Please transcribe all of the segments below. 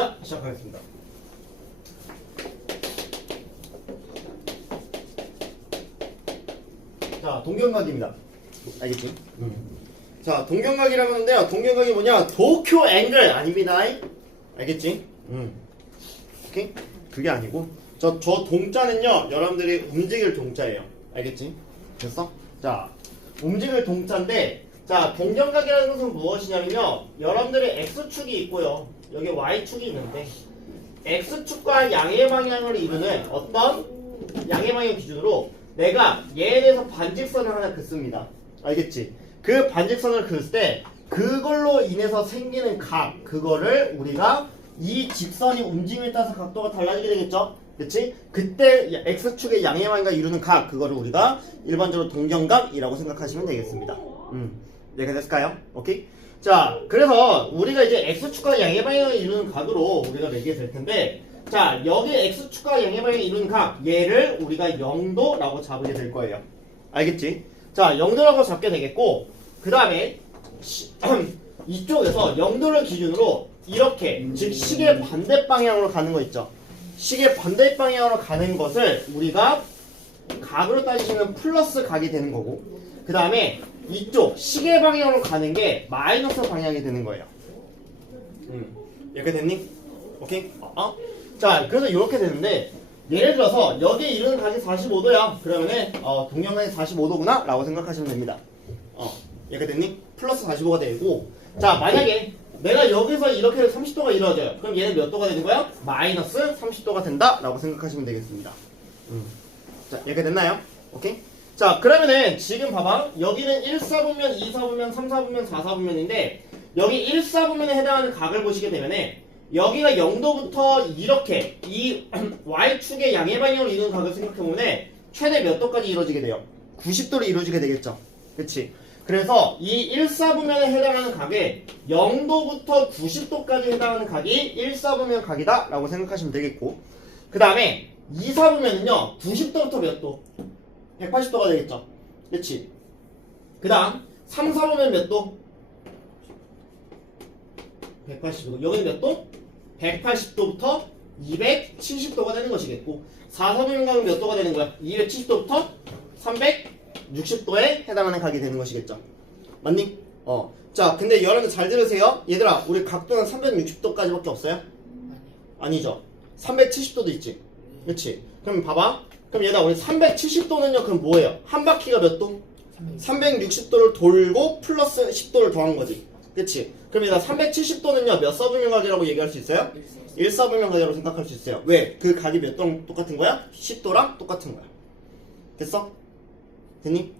자, 시작하겠습니다. 자, 동경각입니다. 알겠지? 자, 동경각이라고 하는데요. 동경각이 뭐냐? 도쿄 앵글 아닙니다. 알겠지? 오케이? 그게 아니고 저 동자는요. 여러분들이 움직일 동자예요. 알겠지? 됐어? 자, 움직일 동자인데 자, 동경각이라는 것은 무엇이냐면요. 여러분들의 X축이 있고요. 여기 Y축이 있는데 X축과 양의 방향을 이루는 어떤 양의 방향 기준으로 내가 얘에 대해서 반직선을 하나 긋습니다. 알겠지? 그 반직선을 그을 때 그걸로 인해서 생기는 각, 그거를 우리가 이 직선이 움직임에 따라서 각도가 달라지게 되겠죠? 그치? 그때 X축의 양의 방향과 이루는 각, 그거를 우리가 일반적으로 동경각이라고 생각하시면 되겠습니다. 이해가 됐을까요? 오케이? 자, 그래서 우리가 이제 X축과 양의 방향을 이루는 각으로 우리가 매기게 될 텐데 자, 여기 X축과 양의 방향을 이루는 각, 얘를 우리가 0도라고 잡게 될 거예요. 알겠지? 자, 0도라고 잡게 되겠고 그 다음에 이쪽에서 0도를 기준으로 이렇게 즉 시계 반대 방향으로 가는 거 있죠? 시계 반대 방향으로 가는 것을 우리가 각으로 따지시면 플러스 각이 되는 거고 그 다음에 이쪽 시계 방향으로 가는 게 마이너스 방향이 되는 거예요. 이렇게 됐니? 오케이? 자, 그래서 이렇게 되는데 예를 들어서 여기에 이루는 각이 45도야. 그러면은 동경각이 45도구나 라고 생각하시면 됩니다. 이렇게 됐니? 플러스 45가 되고 자, 만약에 내가 여기서 이렇게 30도가 이루어져요. 그럼 얘는 몇 도가 되는 거야? 마이너스 30도가 된다 라고 생각하시면 되겠습니다. 자, 이렇게 됐나요? 오케이? 자, 그러면은 지금 봐봐. 여기는 1사분면, 2사분면, 3사분면, 4사분면인데 여기 1사분면에 해당하는 각을 보시게 되면은 여기가 0도부터 이렇게 이 Y축의 양의 방향으로 이루는 각을 생각해보면 최대 몇 도까지 이루어지게 돼요? 90도로 이루어지게 되겠죠? 그치? 그래서 이 1사분면에 해당하는 각에 0도부터 90도까지 해당하는 각이 1사분면 각이다 라고 생각하시면 되겠고 그 다음에 2사분면은요 90도부터 몇 도? 180도가 되겠죠? 그치? 그 다음 3사분면 몇 도? 180도. 여기는 몇 도? 180도부터 270도가 되는 것이겠고 4사분면 각은 몇 도가 되는 거야? 270도부터 360도에 해당하는 각이 되는 것이겠죠. 맞니? 자, 근데 여러분들 잘 들으세요. 얘들아, 우리 각도는 360도까지밖에 없어요? 아니죠. 370도도 있지. 그치? 그럼 봐봐. 그럼 얘들아, 우리 370도는요, 그럼 뭐예요? 한 바퀴가 몇 도? 360도를 돌고 플러스 10도를 더한 거지. 그치? 그럼 얘들아, 370도는요, 몇 사분면 각이라고 얘기할 수 있어요? 1사분면 각이라고 생각할 수 있어요. 왜? 그 각이 몇 도랑 똑같은 거야? 10도랑 똑같은 거야. 됐어? 됐니?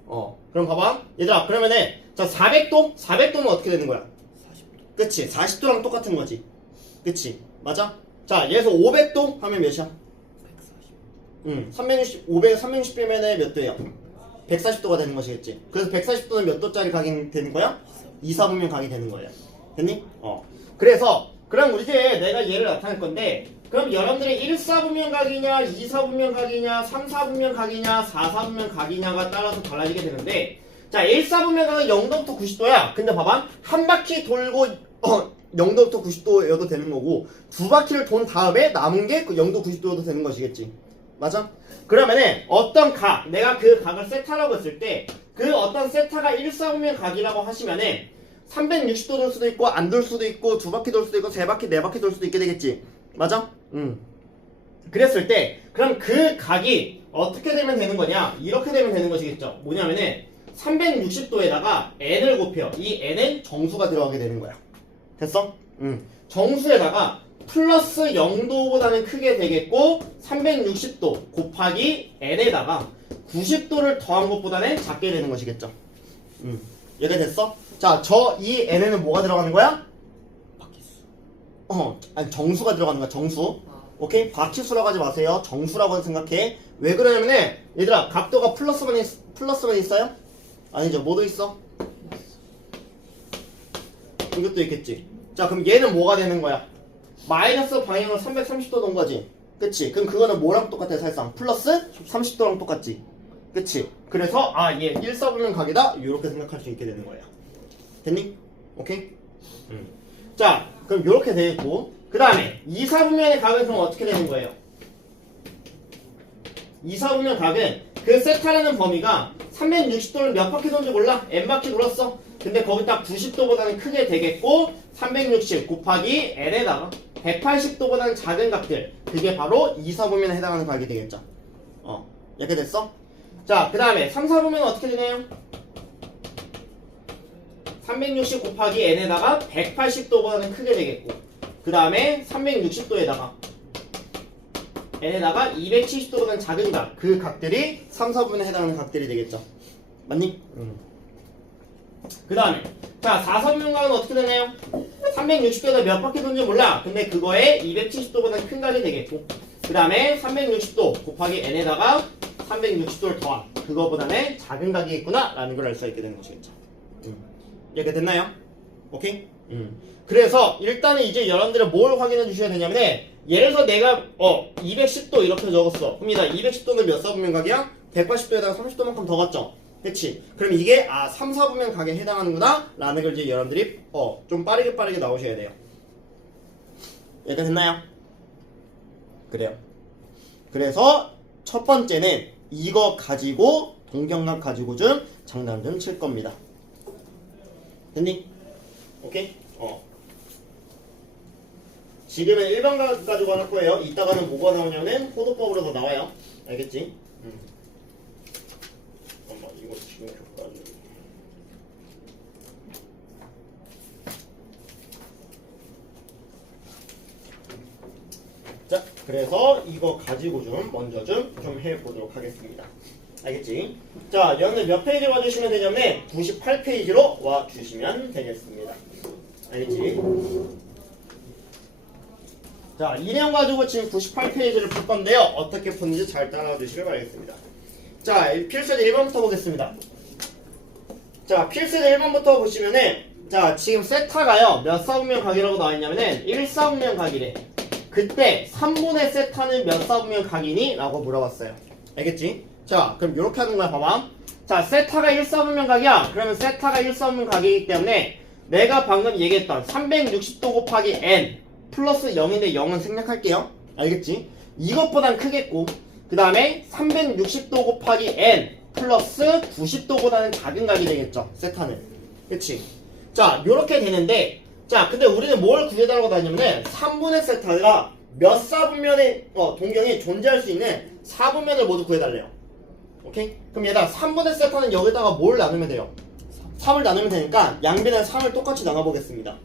그럼 봐봐. 얘들아, 그러면은, 자, 400도? 400도는 어떻게 되는 거야? 40도. 그치? 40도랑 똑같은 거지. 그치? 맞아? 자, 얘에서 500도 하면 몇이야? 360, 360도면은 몇 도예요? 140도가 되는 것이겠지. 그래서 140도는 몇 도짜리 각이 되는 거야? 2사분면 각이 되는 거예요. 됐니? 그래서, 그럼 이제 내가 얘를 나타낼 건데, 그럼 여러분들이 1사분면 각이냐, 2사분면 각이냐, 3사분면 각이냐, 4사분면 각이냐가 따라서 달라지게 되는데, 자, 1사분면 각은 0도부터 90도야. 근데 봐봐. 한 바퀴 돌고, 0도부터 90도여도 되는 거고, 두 바퀴를 돈 다음에 남은 게 0도 90도여도 되는 것이겠지. 맞아? 그러면은 어떤 각, 내가 그 각을 세타라고 했을 때 그 어떤 세타가 1사분면 각이라고 하시면은 360도 돌 수도 있고 안 돌 수도 있고 두 바퀴 돌 수도 있고 세 바퀴 네 바퀴 돌 수도 있게 되겠지. 맞아? 그랬을 때 그럼 그 각이 어떻게 되면 되는 거냐? 이렇게 되면 되는 것이겠죠. 뭐냐면은 360도에다가 n을 곱해요. 이 n은 정수가 들어가게 되는 거야. 됐어? 정수에다가 플러스 0도보다는 크게 되겠고 360도 곱하기 n에다가 90도를 더한 것보다는 작게 되는 것이겠죠. 이해가 됐어? 자, 이 n에는 뭐가 들어가는 거야? 바퀴수. 아니 정수가 들어가는 거야. 정수. 오케이? 바퀴수라고 하지 마세요. 정수라고 생각해. 왜 그러냐면은 얘들아 각도가 플러스만 있어요? 아니죠. 뭐도 있어? 이것도 있겠지. 자, 그럼 얘는 뭐가 되는 거야? 마이너스 방향으로 330도 돈 거지. 그치? 그럼 그거는 뭐랑 똑같아? 사실상 플러스 30도랑 똑같지. 그치? 그래서 얘 1사분면 각이다. 이렇게 생각할 수 있게 되는 거야. 됐니? 오케이? 자, 그럼 이렇게 되겠고 그 다음에 2, 4분면의 각은 그럼 어떻게 되는 거예요? 2, 4분면 각은 그 세타라는 범위가 360도를 몇 바퀴 도는지 몰라? n바퀴 돌았어. 근데 거기 딱 90도보다는 크게 되겠고 360 곱하기 n에다가 180도보다는 작은 각들, 그게 바로 2, 4분면에 해당하는 각이 되겠죠. 이렇게 됐어? 자, 그 다음에 3, 4분면은 어떻게 되나요? 360 곱하기 n에다가 180도보다는 크게 되겠고, 그 다음에 360도에다가 n에다가 270도보다는 작은 각, 그 각들이 3, 4분면에 해당하는 각들이 되겠죠. 맞니? 그 다음에 자, 4, 4분면 각은 어떻게 되나요? 360도에다 몇 바퀴 도는지 몰라. 근데 그거에 270도보다는 큰 각이 되겠고, 그 다음에 360도 곱하기 n에다가 360도를 더한 그거보다는 작은 각이겠구나 라는 걸 알 수 있게 되는 것이겠죠. 이렇게 됐나요? 오케이? 그래서 일단은 이제 여러분들은 뭘 확인해 주셔야 되냐면, 예를 들어서 내가 210도 이렇게 적었어. 그럼 이다 210도는 몇 사분면 각이야? 180도에다가 30도만큼 더 갔죠. 그치? 그럼 이게 3, 4분면 각에 해당하는구나 라는 걸 이제 여러분들이 좀 빠르게 나오셔야 돼요. 이렇게 됐나요? 그래요. 그래서 첫 번째는 이거 가지고 동경각 가지고 좀 장난 좀 칠 겁니다. 됐니? 오케이? 지금은 1번 각 가지고 할 거예요. 이따가는 뭐가 나오냐면 호도법으로 더 나와요. 알겠지? 잠깐만, 이거 지금 교과를. 자, 그래서 이거 가지고 좀 먼저 좀 해보도록 하겠습니다. 알겠지? 자, 여러분들 몇 페이지로 와주시면 되냐면 98페이지로 와주시면 되겠습니다. 알겠지? 자, 이 내용 가지고 지금 98페이지를 풀 건데요. 어떻게 푸는지 잘 따라와 주시길 바라겠습니다. 자, 필수제 1번부터 보겠습니다. 자, 필수제 1번부터 보시면은, 자, 지금 세타가요, 몇 사분면 각이라고 나와있냐면은 1사분면 각이래. 그때 3분의 세타는 몇 사분면 각이니? 라고 물어봤어요. 알겠지? 자, 그럼 이렇게 하는 거야. 봐봐. 자, 세타가 1사분면 각이야. 그러면 세타가 1사분면 각이기 때문에 내가 방금 얘기했던 360도 곱하기 n 플러스 0인데 0은 생략할게요. 알겠지? 이것보단 크겠고, 그 다음에 360도 곱하기 n 플러스 90도보다는 작은 각이 되겠죠. 세타는. 그치? 자, 요렇게 되는데, 자, 근데 우리는 뭘 구해달라고 하냐면은 3분의 세타가 몇 사분면의 동경이 존재할 수 있는 4분면을 모두 구해달래요. 오케이? 그럼 얘들아, 3분의 세타는 여기다가 뭘 나누면 돼요? 3을 나누면 되니까 양변에 3을 똑같이 나눠보겠습니다.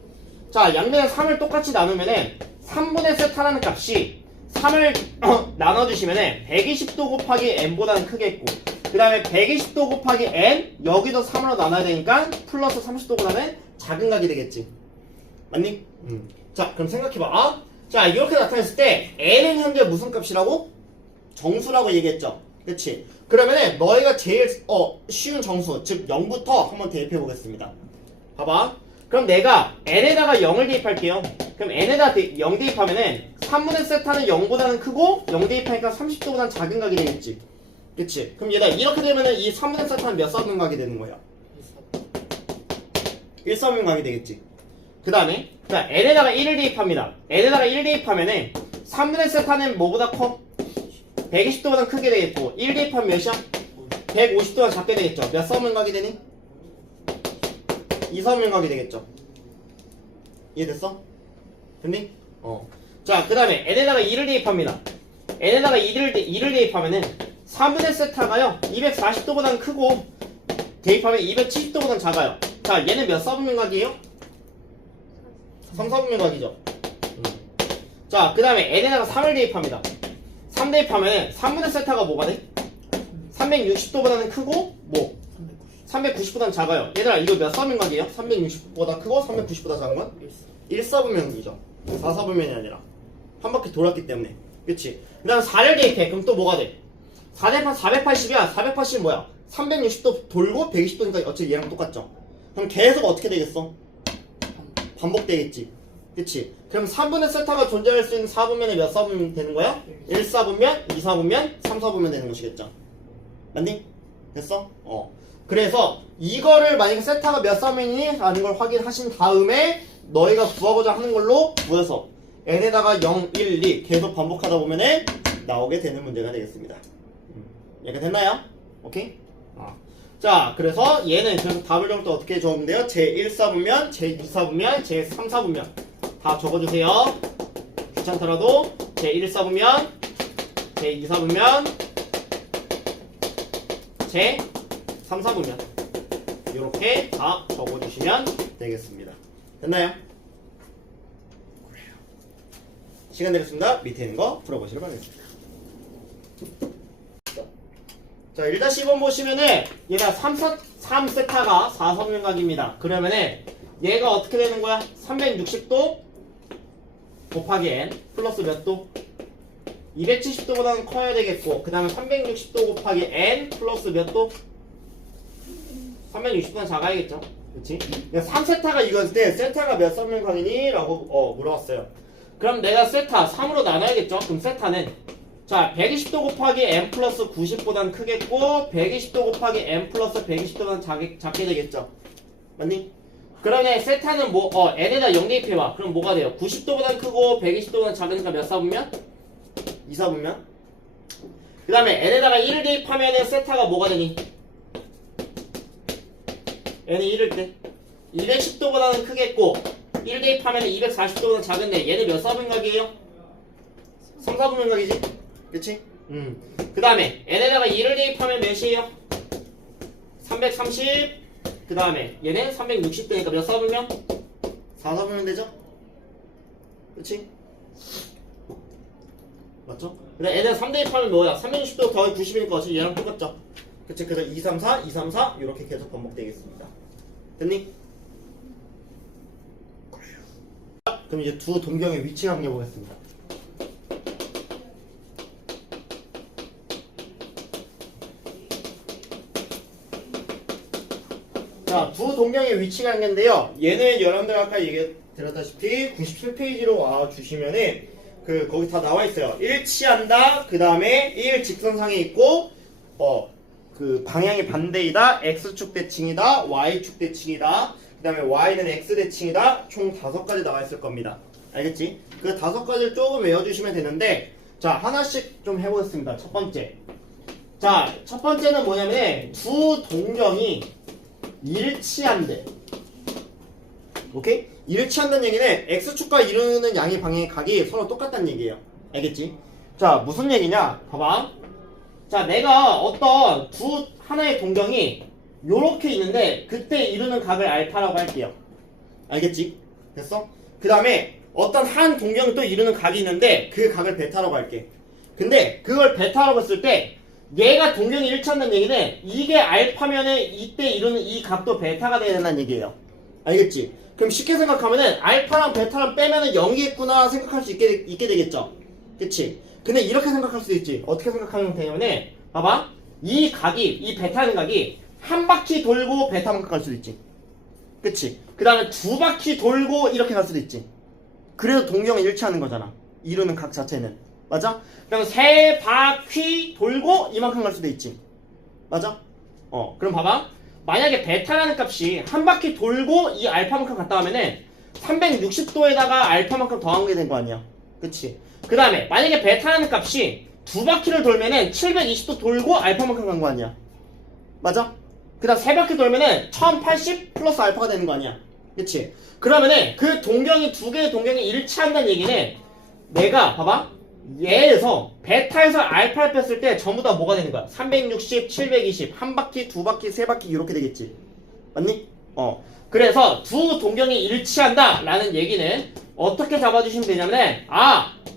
자, 양변에 3을 똑같이 나누면은 3분의 세타라는 값이 3을 나눠주시면은 120도 곱하기 n보다는 크겠고, 그 다음에 120도 곱하기 n 여기도 3으로 나눠야 되니까 플러스 30도보다는 작은 각이 되겠지. 맞니? 자, 그럼 생각해봐. 자, 이렇게 나타냈을 때 n은 현재 무슨 값이라고? 정수라고 얘기했죠. 그치? 그러면은 너희가 제일 쉬운 정수, 즉 0부터 한번 대입해 보겠습니다. 봐봐. 그럼 내가 n에다가 0을 대입할게요. 그럼 n에다 0 대입하면은 3분의 세타는 0보다는 크고 0 대입하니까 30도보다는 작은 각이 되겠지. 그치? 그럼 얘들아, 이렇게 되면은 이 3분의 세타는 몇 사분면 각이 되는 거야? 1사분면 각이 되겠지. 그 다음에 자, n에다가 1을 대입합니다. n에다가 1 대입하면은 3분의 세타는 뭐보다 커? 120도보다 크게 되겠고, 1 대입하면 몇이야? 150도보다 작게 되겠죠. 몇 사분면 각이 되니? 2사분면 각이 되겠죠. 이해됐어? 됐니? 자, 그 다음에 n에다가 2를 대입합니다. n에다가 2를 대입하면은 3분의 세타가요 240도보다는 크고 대입하면 270도보다는 작아요. 자, 얘는 몇 사분면 각이에요? 3사분면 각이죠. 자, 그 다음에 n에다가 3을 대입합니다. 3 대입하면 3분의 세타가 뭐가 돼? 360도보다는 크고 뭐? 390보다는 작아요. 얘들아, 이거 몇 사분면 각이에요? 360보다 크고 390보다 작은 건? 1사분면이죠. 4사분면이 아니라 한 바퀴 돌았기 때문에. 그치? 그 다음 4를 대입해. 그럼 또 뭐가 돼? 4 대입하면 480이야. 480은 뭐야? 360도 돌고 120도니까 어차피 얘랑 똑같죠. 그럼 계속 어떻게 되겠어? 반복되겠지. 그치? 그럼 3분의 세타가 존재할 수 있는 4분면에 몇 사분면 되는 거야? 1사분면, 2사분면, 3사분면 되는 것이겠죠. 맞니? 됐어? 그래서 이거를 만약에 세타가 몇 사분면이니? 라는 걸 확인하신 다음에 너희가 구하고자 하는 걸로 모여서 n에다가 0, 1, 2 계속 반복하다 보면은 나오게 되는 문제가 되겠습니다. 이해가 됐나요? 오케이? 자, 그래서 얘는 그래서 답을 적을 때 어떻게 적으면 돼요? 제1사분면, 제2사분면, 제3사분면 다 적어주세요. 귀찮더라도 제1사분면, 제2사분면, 제3사분면 이렇게 다 적어주시면 되겠습니다. 됐나요? 시간 되겠습니다. 밑에 있는 거 풀어보시길 바라겠습니다. 자, 1-2번 보시면은 얘가 3세타가 4사분면각입니다. 그러면은 얘가 어떻게 되는 거야? 360도 곱하기 n 플러스 몇 도? 270도보다는 커야 되겠고, 그 다음에 360도 곱하기 n 플러스 몇 도? 360도는 작아야겠죠? 그치? 3세타가 이거였을 때 세타가 몇 사분면각이니? 라고 물어봤어요. 그럼 내가 세타 3으로 나눠야겠죠? 그럼 세타는 자 120도 곱하기 n 플러스 90보단 크겠고 120도 곱하기 n 플러스 120도보단 작게 되겠죠? 맞니? 그러면 세타는 뭐 n에다 0 대입해봐. 그럼 뭐가 돼요? 90도보단 크고 120도보단 작으니까 몇 사분면? 2사분면. 그 다음에 n에다가 1을 대입하면은 세타가 뭐가 되니? n이 1일 때 210도보다는 크겠고 1 대입하면은 240도보다 작은데 얘는 몇 사분면각이에요? 3사분면각이지? 그치? 그 다음에 n에다가 2를 대입하면 몇이에요? 330. 그 다음에 얘는 360되니까 몇 사분면? 4사분면 되죠? 그치? 맞죠? 근데 n은 3 대입하면 뭐야? 360도 더하기 90이니까 어차피 얘랑 똑같죠? 그치? 그래서 2, 3, 4, 2, 3, 4 이렇게 계속 반복되겠습니다. 됐니? 그럼 이제 두 동경의 위치 관계 보겠습니다. 자, 두 동경의 위치 관계인데요. 얘는 여러분들 아까 얘기 드렸다시피 97페이지로 와 주시면은 거기 다 나와 있어요. 일치한다. 그 다음에 1 직선상에 있고 방향이 반대이다. x축 대칭이다. y축 대칭이다. 그 다음에 y는 x 대칭이다. 총 5가지 나와 있을 겁니다. 알겠지? 그 5가지를 조금 외워주시면 되는데, 자, 하나씩 좀 해보겠습니다. 첫 번째. 자, 첫 번째는 뭐냐면 두 동경이 일치한대. 오케이? 일치한다는 얘기는 x축과 이루는 양의 방향의 각이 서로 똑같다는 얘기예요. 알겠지? 자, 무슨 얘기냐? 봐봐. 자, 내가 어떤 하나의 동경이 요렇게 있는데 그때 이루는 각을 알파라고 할게요. 알겠지? 됐어? 그 다음에 어떤 한 동경이 또 이루는 각이 있는데 그 각을 베타라고 할게. 근데 그걸 베타라고 했을 때 얘가 동경이 일치한다는 얘기는 이게 알파면은 이때 이루는 이 각도 베타가 돼야 된다는 얘기예요. 알겠지? 그럼 쉽게 생각하면은 알파랑 베타랑 빼면은 0이겠구나 생각할 수 있게 되겠죠? 그치? 근데 이렇게 생각할 수도 있지. 어떻게 생각하면 되냐면은 봐봐. 이 베타는 각이 한 바퀴 돌고 베타만큼 갈 수도 있지. 그치? 그 다음에 두 바퀴 돌고 이렇게 갈 수도 있지. 그래도 동경이 일치하는 거잖아. 이루는 각 자체는. 맞아? 그럼 세 바퀴 돌고 이만큼 갈 수도 있지. 맞아? 그럼 봐봐. 만약에 베타라는 값이 한 바퀴 돌고 이 알파만큼 갔다 하면은 360도에다가 알파만큼 더한 게 된 거 아니야. 그치? 그 다음에 만약에 베타라는 값이 두 바퀴를 돌면은 720도 돌고 알파만큼 간 거 아니야. 맞아? 그 다음 세 바퀴 돌면은 1080 플러스 알파가 되는 거 아니야. 그치? 그러면은 그 동경이 두 개의 동경이 일치한다는 얘기는 내가 봐봐. 얘에서 베타에서 알파를 뺐을 때 전부 다 뭐가 되는 거야? 360, 720, 한 바퀴, 두 바퀴, 세 바퀴 이렇게 되겠지. 맞니? 그래서 두 동경이 일치한다 라는 얘기는 어떻게 잡아주시면 되냐면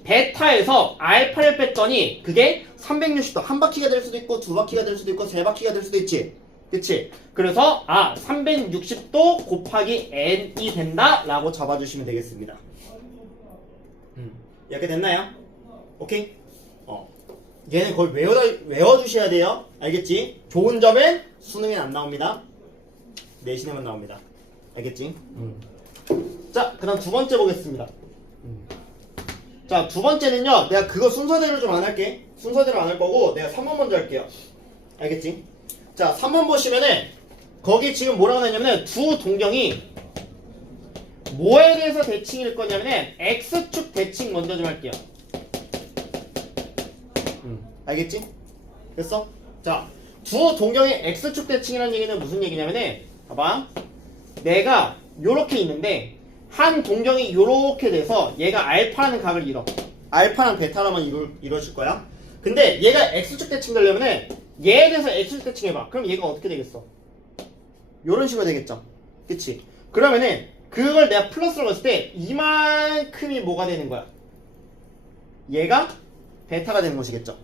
베타에서 알파를 뺐더니 그게 360도 한 바퀴가 될 수도 있고 두 바퀴가 될 수도 있고 세 바퀴가 될 수도 있지. 그치? 그래서 360도 곱하기 n이 된다 라고 잡아주시면 되겠습니다. 이렇게 됐나요? 오케이? 얘는 그걸 외워주셔야 돼요. 알겠지? 좋은 점은 수능엔 안 나옵니다. 내신에만 나옵니다. 알겠지? 자, 그 다음 두 번째 보겠습니다. 자, 두 번째는요, 내가 그거 순서대로 좀 안 할게. 순서대로 안 할 거고, 내가 3번 먼저 할게요. 알겠지? 자, 3번 보시면은, 거기 지금 뭐라고 나냐면은, 두 동경이 뭐에 대해서 대칭일 거냐면은 x축 대칭 먼저 좀 할게요. 알겠지? 됐어? 자, 두 동경의 x축 대칭이라는 얘기는 무슨 얘기냐면은 봐봐. 내가 요렇게 있는데 한 동경이 요렇게 돼서 얘가 알파라는 각을 이뤄. 알파랑 베타라만 이루어질 거야. 근데 얘가 x축 대칭 되려면은 얘에 대해서 x축 대칭 해봐. 그럼 얘가 어떻게 되겠어? 요런 식으로 되겠죠. 그치? 그러면은 그걸 내가 플러스로 했을 때 이만큼이 뭐가 되는 거야? 얘가 베타가 되는 것이겠죠.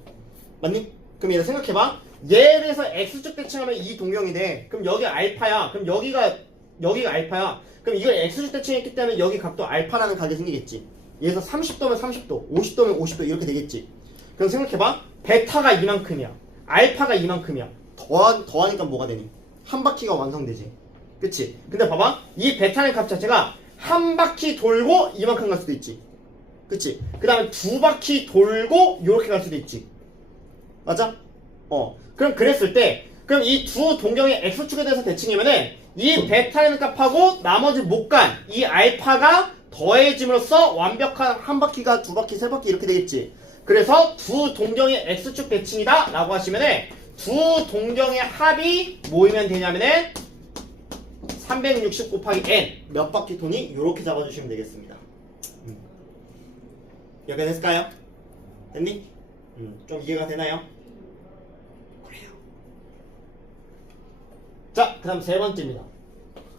맞니? 그럼 얘를 생각해봐. 얘에 대해서 x축 대칭하면 이 동경이 돼. 그럼 여기 알파야. 그럼 여기가 알파야. 그럼 이걸 x축 대칭했기 때문에 여기 각도 알파라는 각이 생기겠지. 얘에서 30도면 30도, 50도면 50도 이렇게 되겠지. 그럼 생각해봐. 베타가 이만큼이야. 알파가 이만큼이야. 더하니까 뭐가 되니? 한 바퀴가 완성되지. 그치? 근데 봐봐. 이 베타의 값 자체가 한 바퀴 돌고 이만큼 갈 수도 있지. 그치? 그 다음에 두 바퀴 돌고 이렇게 갈 수도 있지. 맞아? 그럼 그랬을 때 그럼 이 두 동경의 x축에 대해서 대칭이면은 이 베타라는 값하고 나머지 못 간 이 알파가 더해짐으로써 완벽한 한 바퀴가 두 바퀴, 세 바퀴 이렇게 되겠지. 그래서 두 동경의 x축 대칭이다 라고 하시면은 두 동경의 합이 모이면 되냐면은 360 곱하기 n 몇 바퀴 도니? 이렇게 잡아주시면 되겠습니다. 이해가 됐을까요? 됐니? 좀 이해가 되나요? 그래요. 자, 그 다음 세 번째입니다.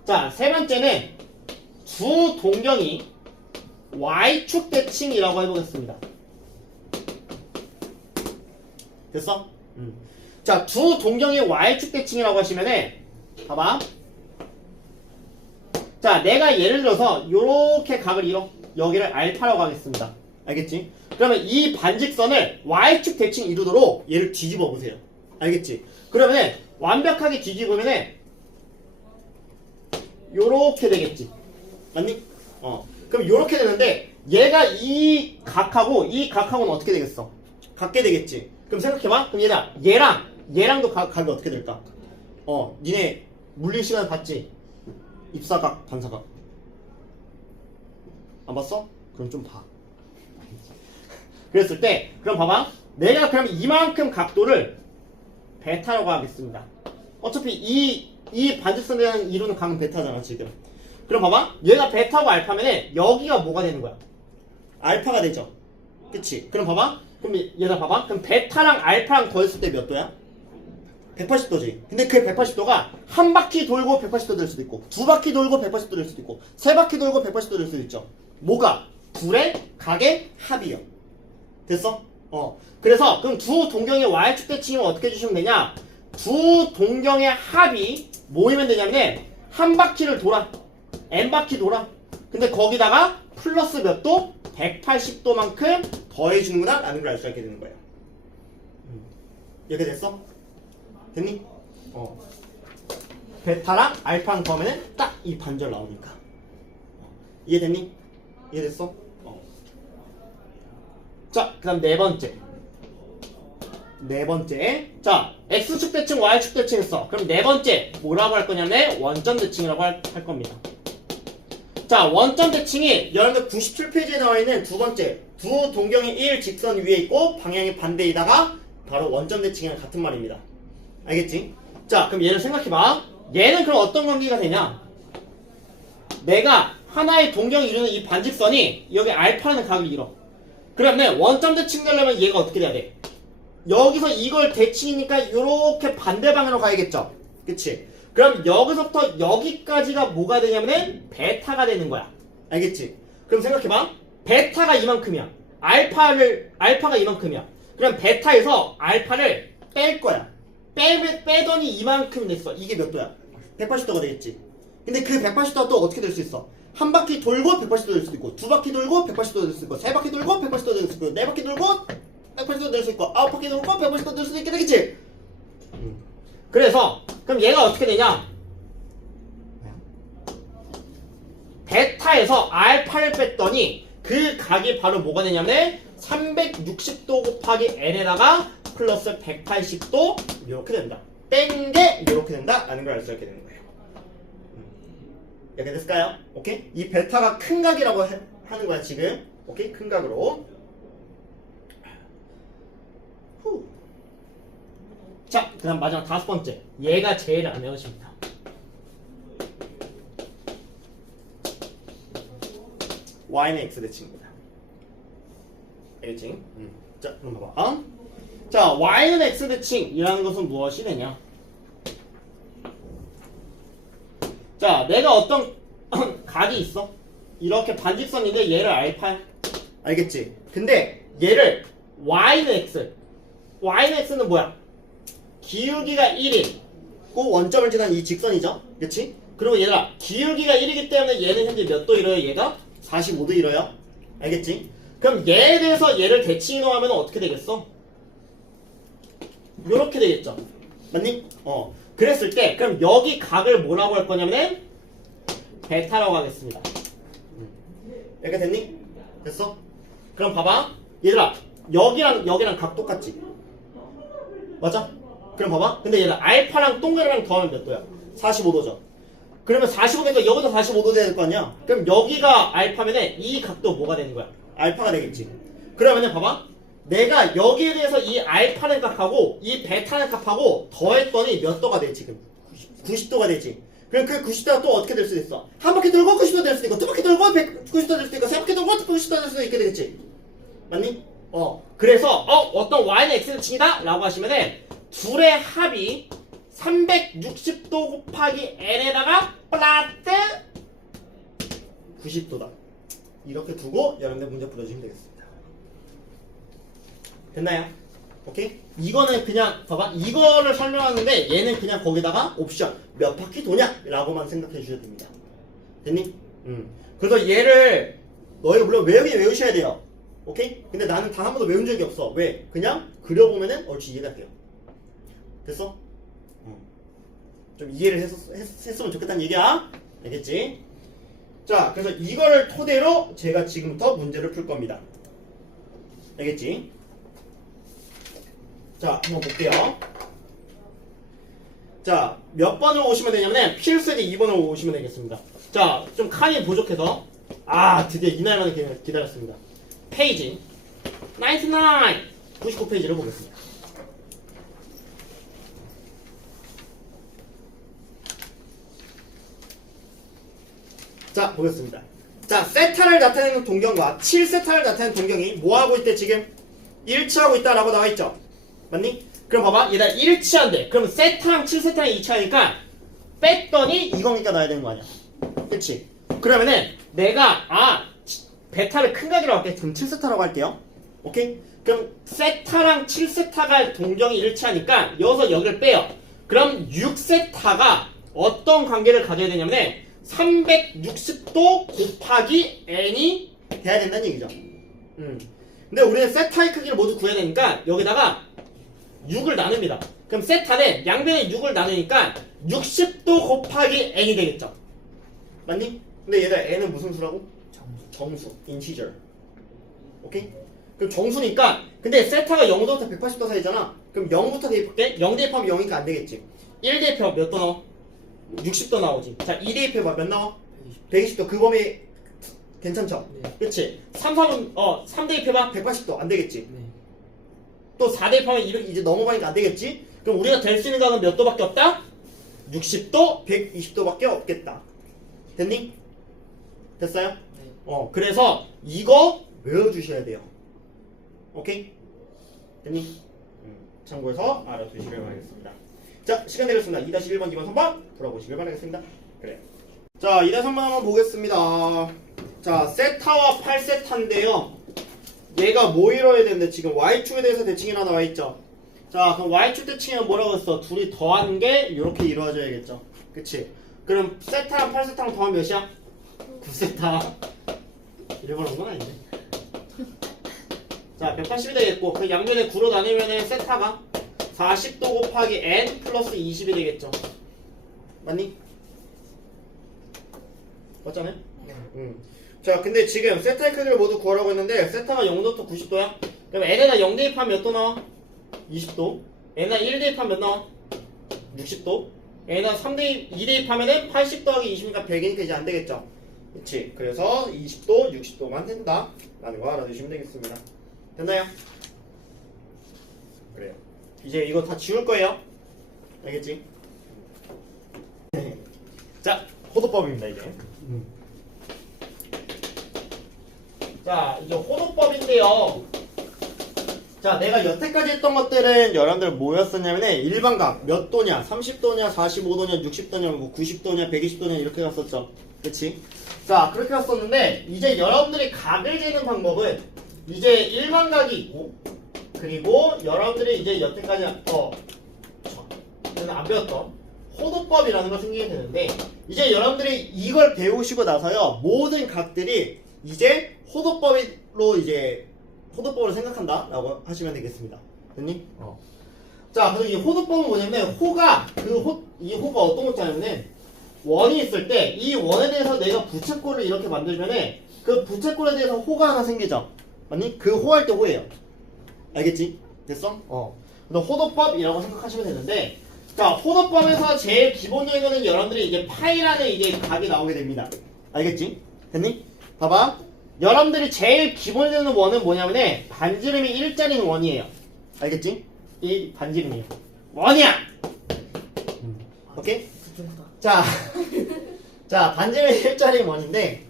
자, 세 번째는 두 동경이 y축 대칭이라고 해보겠습니다. 됐어? 자, 두 동경이 y축 대칭이라고 하시면은 봐봐. 자, 내가 예를 들어서 요렇게 각을 이뤄. 여기를 알파라고 하겠습니다. 알겠지? 그러면 이 반직선을 y축 대칭 이루도록 얘를 뒤집어 보세요. 알겠지? 그러면은 완벽하게 뒤집으면은 요렇게 되겠지. 맞니? 그럼 요렇게 되는데 얘가 이 각하고는 어떻게 되겠어? 같게 되겠지. 그럼 생각해봐. 그럼 얘랑도 각이 어떻게 될까? 니네 물리 시간 봤지? 입사각, 반사각. 안 봤어? 그럼 좀 봐. 그랬을 때, 그럼 봐봐. 내가 그럼 이만큼 각도를 베타라고 하겠습니다. 어차피 이 반직선에 이루는 각은 베타잖아, 지금. 그럼 봐봐. 얘가 베타고 알파면은 여기가 뭐가 되는 거야? 알파가 되죠. 그치? 그럼 봐봐. 그럼 얘가 봐봐. 그럼 베타랑 알파랑 더했을 때 몇 도야? 180도지. 근데 그 180도가 한 바퀴 돌고 180도 될 수도 있고, 두 바퀴 돌고 180도 될 수도 있고, 세 바퀴 돌고 180도 될 수도 있죠. 뭐가? 둘의 각의 합이요. 됐어? 그래서 그럼 두 동경의 y축 대칭을 어떻게 해주시면 되냐? 두 동경의 합이 모이면 되냐면 한 바퀴를 돌아. n 바퀴 돌아. 근데 거기다가 플러스 몇 도? 180도만큼 더해주는구나 라는 걸 알 수 있게 되는 거예요. 이렇게 됐어? 됐니? 베타랑 알파랑 더하면은 딱 이 반절 나오니까. 이해됐니? 이해됐어? 자, 그 다음 네 번째. 자, x축 대칭, y축 대칭 했어. 그럼 네 번째 뭐라고 할 거냐면 원점 대칭이라고 할 겁니다. 자, 원점 대칭이 여러분들 97페이지에 나와 있는 두 번째, 두 동경이 일직선 위에 있고 방향이 반대이다가 바로 원점 대칭이랑 같은 말입니다. 알겠지? 자, 그럼 얘를 생각해봐. 얘는 그럼 어떤 관계가 되냐? 내가 하나의 동경이 이루는 이 반직선이 여기 알파라는 각을 이뤄. 그러면 원점 대칭 되려면 얘가 어떻게 돼야 돼? 여기서 이걸 대칭이니까 이렇게 반대 방향으로 가야겠죠? 그치? 그럼 여기서부터 여기까지가 뭐가 되냐면은 베타가 되는 거야. 알겠지? 그럼 생각해봐. 베타가 이만큼이야. 알파가 이만큼이야. 그럼 베타에서 알파를 뺄 거야. 빼더니 이만큼 됐어. 이게 몇 도야? 180도가 되겠지. 근데 그 180도가 또 어떻게 될 수 있어? 한 바퀴 돌고 180도 될 수도 있고, 두 바퀴 돌고 180도 될 수도 있고, 세 바퀴 돌고 180도 될 수도 있고, 네 바퀴 돌고 180도 될 수 있고, 아홉 바퀴 돌고 180도 될 수도 있게 되겠지? 그래서 그럼 얘가 어떻게 되냐? 베타에서 알파를 뺐더니 그 각이 바로 뭐가 되냐면 360도 곱하기 n에다가 플러스 180도 이렇게 된다. 뺀 게 이렇게 된다 라는 걸 알 수 있게 되는 거예요. 이렇게 됐을까요? 오케이? 이 베타가 큰 각이라고 하는 거야 지금. 오케이? 큰 각으로. 후. 자, 그 다음 마지막 5번째. 얘가 제일 안 외워집니다. y는 x 대칭입니다. 알겠지? 자, 그럼 봐봐. 자, y는 x 대칭이라는 것은 무엇이 되냐? 자, 내가 어떤 각이 있어. 이렇게 반직선인데 얘를 알파야. 알겠지? 근데 얘를 y는 x. y는 x는 뭐야? 기울기가 1인 꼭 원점을 지난 이 직선이죠. 그치? 그리고 얘들아, 기울기가 1이기 때문에 얘는 현재 몇 도 이뤄요? 얘가 45도 이뤄요. 알겠지? 그럼 얘에 대해서 얘를 대칭 이동하면 어떻게 되겠어? 요렇게 되겠죠. 맞니? 그랬을 때 그럼 여기 각을 뭐라고 할 거냐면 베타라고 하겠습니다. 이렇게 됐니? 됐어? 그럼 봐봐. 얘들아, 여기랑 각 똑같지? 맞아? 그럼 봐봐. 근데 얘들아, 알파랑 동그라미랑 더하면 몇 도야? 45도죠. 그러면 45도니까 여기도 45도 될 거 아니야? 그럼 여기가 알파면은 이 각도 뭐가 되는 거야? 알파가 되겠지. 그러면은 봐봐. 내가 여기에 대해서 이 알파는 값하고 이 베타는 값하고 더했더니 몇 도가 돼 지금? 90도가 되지. 그럼 그 90도가 또 어떻게 될 수도 있어? 한 바퀴 돌고 90도 될 수도 있고, 두 바퀴 돌고 190도 될 수도 있고, 세 바퀴 돌고 90도 될 수도 있게 되겠지. 맞니? 그래서 어떤 y는 x대칭이다 라고 하시면은 둘의 합이 360도 곱하기 n에다가 플러스 90도다. 이렇게 두고 여러분들 문제 풀어주시면 되겠습니다. 됐나요? 오케이? 이거는 그냥 봐봐. 이거를 설명하는데 얘는 그냥 거기다가 옵션 몇 바퀴 도냐? 라고만 생각해 주셔도 됩니다. 됐니? 그래서 얘를 너희가 물론 외우긴 외우셔야 돼요. 오케이? 근데 나는 단 한 번도 외운 적이 없어. 왜? 그냥 그려보면은 얼추 이해가 돼요. 됐어? 좀 이해를 했으면 좋겠다는 얘기야. 알겠지? 자, 그래서 이거를 토대로 제가 지금부터 문제를 풀 겁니다. 알겠지? 자, 한번 볼게요. 자, 몇 번으로 오시면 되냐면 필수제 2번으로 오시면 되겠습니다. 자, 좀 칸이 부족해서 드디어 이날만에 기다렸습니다. 페이지 99페이지를 보겠습니다. 자, 보겠습니다. 자, 세타를 나타내는 동경과 7세타를 나타내는 동경이 뭐하고 있대 지금? 일치하고 있다라고 나와있죠? 맞니? 그럼 봐봐, 얘들아 일치한대. 그럼 세타랑 7세타랑 일치하니까 뺐더니 이거니까 나와야 되는 거 아니야? 그치? 그러면은 내가 베타를 큰 각이라고 할게. 그럼 7세타라고 할게요. 오케이? 그럼 세타랑 7세타가 동경이 일치하니까 여기서 여기를 빼요. 그럼 6세타가 어떤 관계를 가져야 되냐면 360도 곱하기 n이 돼야 된다는 얘기죠. 근데 우리는 세타의 크기를 모두 구해야 되니까 여기다가 6을 나눕니다. 그럼 세타는 양변에 6을 나누니까 60도 곱하기 n이 되겠죠. 맞니? 근데 얘들아 n은 무슨 수라고? 정수. 인티저. 오케이? 그럼 정수니까 근데 세타가 0도부터 180도 사이잖아. 그럼 0부터 대입할게. 0 대입하면 0이니까 안 되겠지. 1 대입하면 몇 도 나와? 60도 나오지. 자, 2 대입해봐. 몇 나와? 120도. 그 범위 괜찮죠? 네. 그치? 3 대입해봐. 180도. 안 되겠지? 네. 또 4 대입하면 200 이제 넘어가니까 안 되겠지? 그럼 우리가 될 수 있는 각은 몇 도밖에 없다? 60도, 120도밖에 없겠다. 됐니? 됐어요? 네. 그래서 이거 외워주셔야 돼요. 오케이? 됐니? 참고해서 알아두시길 바라겠습니다. 자, 시간 되겠습니다. 2-1번, 2번, 3번 풀어보시길 바라겠습니다. 그래. 자, 2-3번 한번 보겠습니다. 자, 세타와 8세타인데요. 얘가 뭐 이뤄야 되는데 지금 y축에 대해서 대칭이 하나 나와있죠. 자, 그럼 y축 대칭은 뭐라고 했어? 둘이 더하는 게 이렇게 이루어져야겠죠. 그치? 그럼 세타랑 8세타랑 더하면 몇이야? 9세타. 일본 온 건 아닌데. 자, 180이 되겠고 그 양면에 9로 나누면 세타가 40도 곱하기 n 플러스 20이 되겠죠. 맞니? 맞잖아요? 자, 근데 지금 세타의 크기를 모두 구하라고 했는데 세타가 0도부터 90도야? 그럼 n에다 0 대입하면 몇 도 나와? 20도. n에다 1 대입하면 몇 나와? 60도. 얘는 3대 2대 2하면은 80 더하기 20이니까 100이니까 이제 안 되겠죠. 그치? 그래서 20도, 60도만 된다 라는 거 알아두시면 되겠습니다. 됐나요? 그래요. 이제 이거 다 지울 거예요. 알겠지? 자, 호도법입니다 이제. 자, 이제 호도법인데요. 자, 내가 여태까지 했던 것들은 여러분들 뭐였었냐면은 일반각 몇 도냐, 30도냐, 45도냐, 60도냐, 뭐 90도냐, 120도냐 이렇게 갔었죠. 그치? 자, 그렇게 갔었는데 이제 여러분들이 각을 재는 방법은 이제 일반각이 있고 그리고 여러분들이 이제 여태까지 안 배웠던 호도법이라는 걸 생기게 되는데 이제 여러분들이 이걸 배우시고 나서요 모든 각들이 이제 호도법으로 이제 호도법으로 생각한다 라고 하시면 되겠습니다. 됐니? 자, 그리고 이 호도법은 뭐냐면 이 호가 어떤 거냐면은 원이 있을 때 이 원에 대해서 내가 부채꼴을 이렇게 만들면은 그 부채꼴에 대해서 호가 하나 생기죠. 맞니? 그 호할 때 호예요. 알겠지? 됐어? 그래서 호도법이라고 생각하시면 되는데 자, 호도법에서 제일 기본적인 거는 여러분들이 이제 파이라는 이제 각이 나오게 됩니다. 알겠지? 됐니? 봐봐. 여러분들이 제일 기본적인 원은 뭐냐면은 반지름이 1짜리는 원이에요. 알겠지? 이 반지름이에요. 원이야! 오케이? 자, 자, 반지름이 1짜리 원인데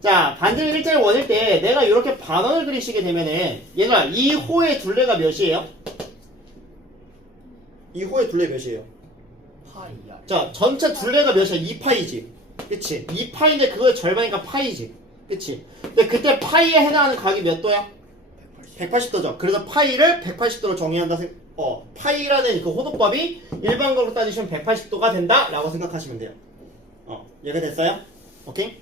자, 반지름 1짜리 원일 때 내가 이렇게 반원을 그리시게 되면은 얘들아, 이 호의 둘레가 몇이에요? 이 호의 둘레 몇이에요? 파이야. 자, 전체 둘레가 몇이야? 2파이지. 그치? 2파인데 그거의 절반이니까 파이지. 그치? 근데 그때 파이에 해당하는 각이 몇 도야? 180도죠. 그래서 파이를 180도로 정의한다. 파이라는 그 호도법이 일반각으로 따지시면 180도가 된다 라고 생각하시면 돼요. 이해가 됐어요? 오케이?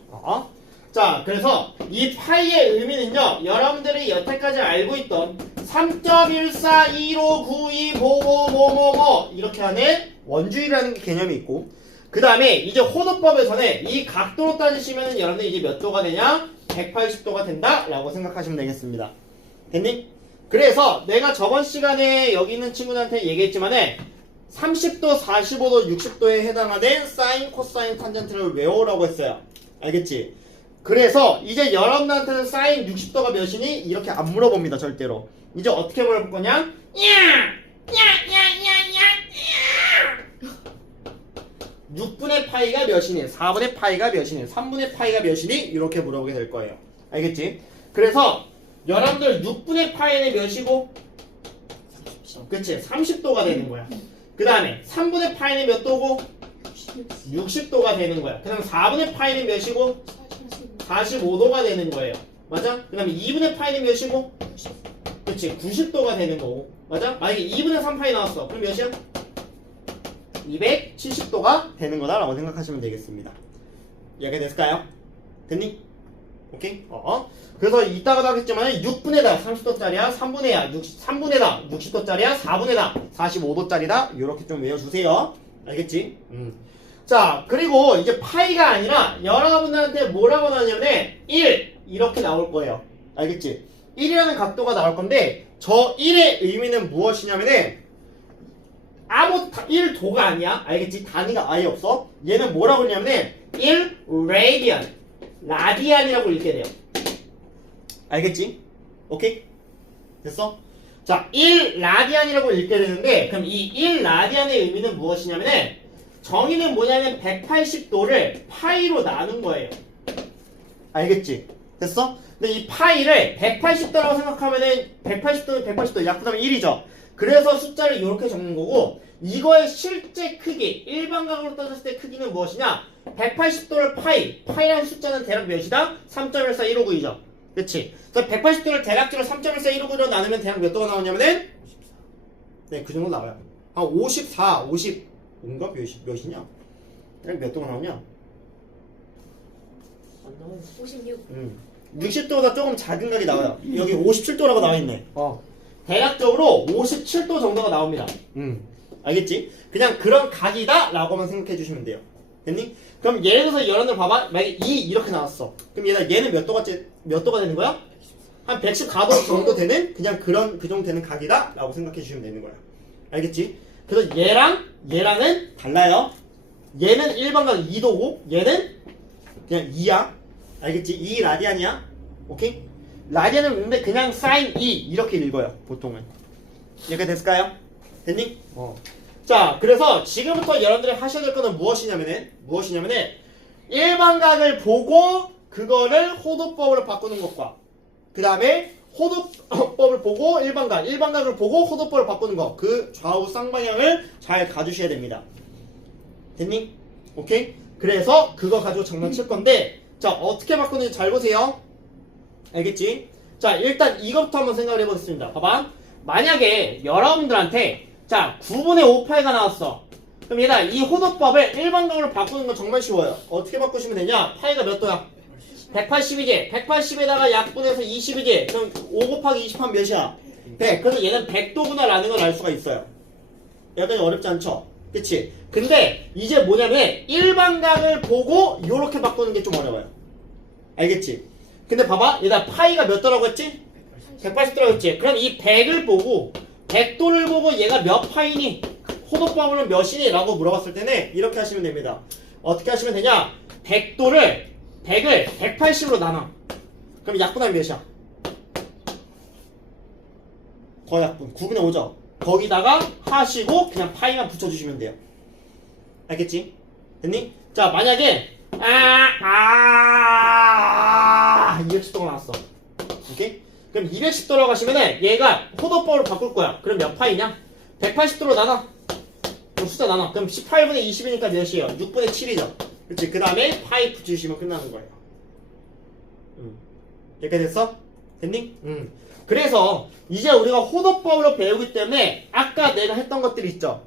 자, 그래서 이 파이의 의미는요 여러분들이 여태까지 알고 있던 3.1415925555 이렇게 하는 원주의라는 개념이 있고 그 다음에 이제 호도법에서는 이 각도로 따지시면 여러분들 이제 몇 도가 되냐? 180도가 된다 라고 생각하시면 되겠습니다. 됐니? 그래서 내가 저번 시간에 여기 있는 친구들한테 얘기했지만은 30도, 45도, 60도에 해당하는 사인, 코사인, 탄젠트를 외우라고 했어요. 알겠지? 그래서 이제 여러분들한테는 사인 60도가 몇이니? 이렇게 안 물어봅니다 절대로. 이제 어떻게 물어볼 거냐? 6분의 파이가 몇이니? 4분의 파이가 몇이니? 3분의 파이가 몇이니? 이렇게 물어보게 될 거예요. 알겠지? 그래서 여러분들 6분의 파이는 몇이고? 그치? 30도가 되는 거야. 그 다음에 3분의 파이는 몇 도고? 60도가 되는 거야. 그 다음에 4분의 파이는 몇이고? 45도가 되는 거예요. 맞아? 그 다음에 2분의 파이는 몇이고? 그치? 90도가 되는 거고. 맞아? 만약에 2분의 3파이 나왔어. 그럼 몇이야? 270도가 되는 거다라고 생각하시면 되겠습니다. 이해가 됐을까요? 됐니? 오케이? 그래서 이따가도 하겠지만 6분의 다 30도짜리야, 3분의 다 60도짜리야, 4분의 다 45도짜리다. 이렇게 좀 외워주세요. 알겠지? 자, 그리고 이제 파이가 아니라 여러분들한테 뭐라고 나오냐면 1 이렇게 나올 거예요. 알겠지? 1이라는 각도가 나올 건데 저 1의 의미는 무엇이냐면은 1도가 아니야. 알겠지? 단위가 아예 없어. 얘는 뭐라고 했냐면은 1 라디안 라디안이라고 읽게 돼요. 알겠지? 오케이? 됐어? 자, 1 라디안이라고 읽게 되는데 그럼 이 1 라디안의 의미는 무엇이냐면은 정의는 뭐냐면 180도를 파이로 나눈 거예요. 알겠지? 됐어? 근데 이 파이를 180도라고 생각하면은 180도는 180도 약분하면 1이죠. 그래서 숫자를 이렇게 적는 거고 이거의 실제 크기, 일반각으로 따졌을 때 크기는 무엇이냐? 180도를 파이라는 숫자는 대략 몇이다? 3.14159이죠. 그치? 그래서 180도를 대략적으로 3.14159로 나누면 대략 몇 도가 나오냐면은 네, 그 정도 나와요. 한 54, 55인가? 몇이냐? 대략 몇 도가 나오냐? 56. 60도보다 조금 작은 각이 나와요. 여기 57도라고 나와있네. 대략적으로 57도 정도가 나옵니다. 알겠지? 그냥 그런 각이다 라고만 생각해 주시면 돼요. 됐니? 그럼 예를 들어서 여러분들 봐봐. 만약에 2 이렇게 나왔어. 그럼 얘는 몇 도가 되는 거야? 한 114도 정도 되는 그냥 그 정도 되는 각이다 라고 생각해 주시면 되는 거야. 알겠지? 그래서 얘랑은 달라요. 얘는 일반각 2도고 얘는 그냥 2야. 알겠지? 2 라디안이야. 오케이? 라디안은 근데 그냥 사인 2 이렇게 읽어요. 보통은. 이렇게 됐을까요? 됐니? 자, 그래서 지금부터 여러분들이 하셔야 될 거는 무엇이냐면은 일반각을 보고 그거를 호도법으로 바꾸는 것과 그 다음에 호도법을 보고 일반각을 보고 호도법을 바꾸는 것, 그 좌우 쌍방향을 잘 가주셔야 됩니다. 됐니? 오케이? 그래서 그거 가지고 장난칠 건데, 자, 어떻게 바꾸는지 잘 보세요. 알겠지? 자, 일단 이것부터 한번 생각을 해보겠습니다. 봐봐. 만약에 여러분들한테 자 9분의 5 파이가 나왔어. 그럼 얘들아, 이 호도법을 일반각으로 바꾸는 건 정말 쉬워요. 어떻게 바꾸시면 되냐? 파이가 몇 도야? 180이지? 180에다가 약분해서 20이지? 그럼 5 곱하기 20 하면 몇이야? 100. 그래서 얘는 100도구나 라는 걸 알 수가 있어요. 약간 어렵지 않죠? 그치? 근데 이제 뭐냐면 일반각을 보고 요렇게 바꾸는 게 좀 어려워요. 알겠지? 근데 봐봐, 얘들아, 파이가 몇 도라고 했지? 180도라고 했지? 그럼 이 100을 보고 100도를 보고 얘가 몇 파이니? 호도법으로 몇이니? 라고 물어봤을 때는 이렇게 하시면 됩니다. 어떻게 하시면 되냐? 100을 180으로 나눠. 그럼 약분하면 몇이야? 거약분 9분의 5죠? 거기다가 하시고 그냥 파이만 붙여주시면 돼요. 알겠지? 됐니? 자, 만약에 210도가 나왔어. 오케이? 그럼 210도라고 하시면은 얘가 호도법으로 바꿀 거야. 그럼 몇 파이냐? 180도로 나눠. 그럼 숫자 나눠. 그럼 18분의 20이니까 몇이에요? 6분의 7이죠. 그렇지? 그 다음에 파이 붙여주시면 끝나는 거예요. 이렇게 됐어? 됐니? 그래서 이제 우리가 호도법으로 배우기 때문에 아까 내가 했던 것들이 있죠.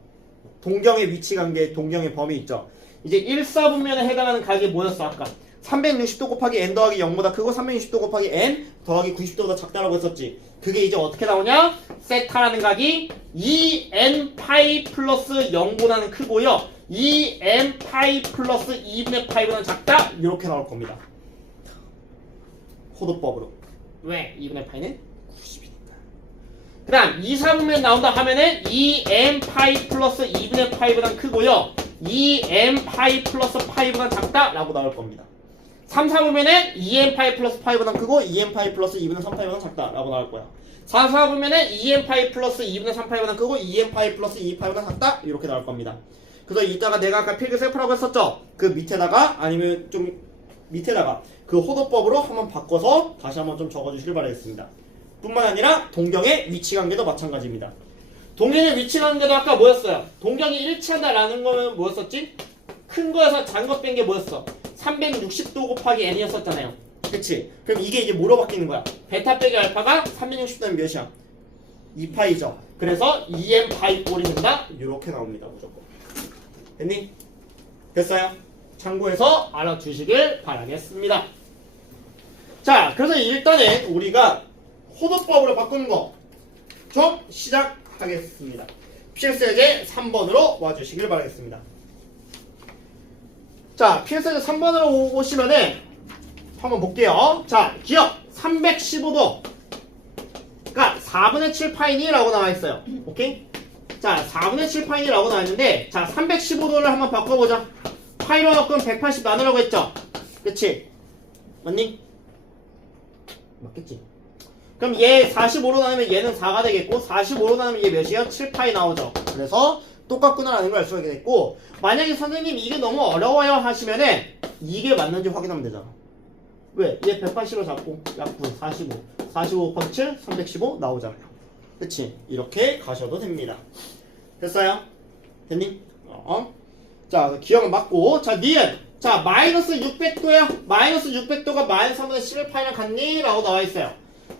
동경의 위치관계, 동경의 범위 있죠. 이제 1사분면에 해당하는 각이 뭐였어 아까? 360도 곱하기 n 더하기 0보다 크고 360도 곱하기 n 더하기 90도보다 작다라고 했었지. 그게 이제 어떻게 나오냐? 세타라는 각이 2n 파이 플러스 0보다는 크고요, 2n 파이 플러스 2분의 파이보다는 작다, 이렇게 나올 겁니다. 호도법으로. 왜? 2분의 파이는 90이니까. 그 다음 2, 4분면 나온다 하면은 2n 파이 플러스 2분의 파이보다는 크고요, 2n 파이 플러스 파이보다는 작다 라고 나올 겁니다. 3, 4분면은 2n 파이 플러스 파이보다는 크고 2n 파이 플러스 2분의 3 파이보다는 작다 라고 나올 거야. 4, 4분면은 2n 파이 플러스 2분의 3 파이보다는 크고 2n 파이 플러스 2 파이보다는 작다, 이렇게 나올 겁니다. 그래서 이따가 내가 아까 필기 셀프라고 했었죠? 그 밑에다가 아니면 좀 밑에다가 그 호도법으로 한번 바꿔서 다시 한번 좀 적어주시길 바라겠습니다. 뿐만 아니라 동경의 위치관계도 마찬가지입니다. 동경의 위치관계도 아까 뭐였어요? 동경이 일치한다라는 거는 뭐였었지? 큰 거에서 작은 거 뺀 게 뭐였어? 360도 곱하기 n이었었잖아요. 그치? 그럼 이게 이제 뭐로 바뀌는 거야? 베타 빼기 알파가 360도면 몇이야? 2파이죠. 그래서 2n 파이 꼴이 된다? 이렇게 나옵니다. 무조건. 됐니? 됐어요? 참고해서 알아주시길 바라겠습니다. 자, 그래서 일단은 우리가 호도법으로 바꾸는 거 좀 시작하겠습니다. 필수예제 3번으로 와주시길 바라겠습니다. 자, 필수예제 3번으로 오시면은 한번 볼게요. 자, 기억 315도 그러니까 4분의 7파이니 라고 나와있어요. 오케이? 자, 4분의 7파이니 라고 나와있는데, 자, 315도를 한번 바꿔보자. 파이로 바꾸면 180 나누라고 했죠? 그치? 맞니? 맞겠지? 그럼 얘 45로 나누면 얘는 4가 되겠고, 45로 나누면 얘 몇이에요? 7파이 나오죠? 그래서 똑같구나 라는 걸 알 수가 있겠고, 만약에 선생님 이게 너무 어려워요 하시면은 이게 맞는지 확인하면 되잖아. 왜? 얘 180으로 잡고 약분 45 곱하기 7 315 나오잖아요. 그치? 이렇게 가셔도 됩니다. 됐어요? 됐니? 자, 기억은 맞고. 자, 니은. 자, 마이너스 600도야. 마이너스 600도가 마이너스 3분의 11파이랑 같니? 라고 나와있어요.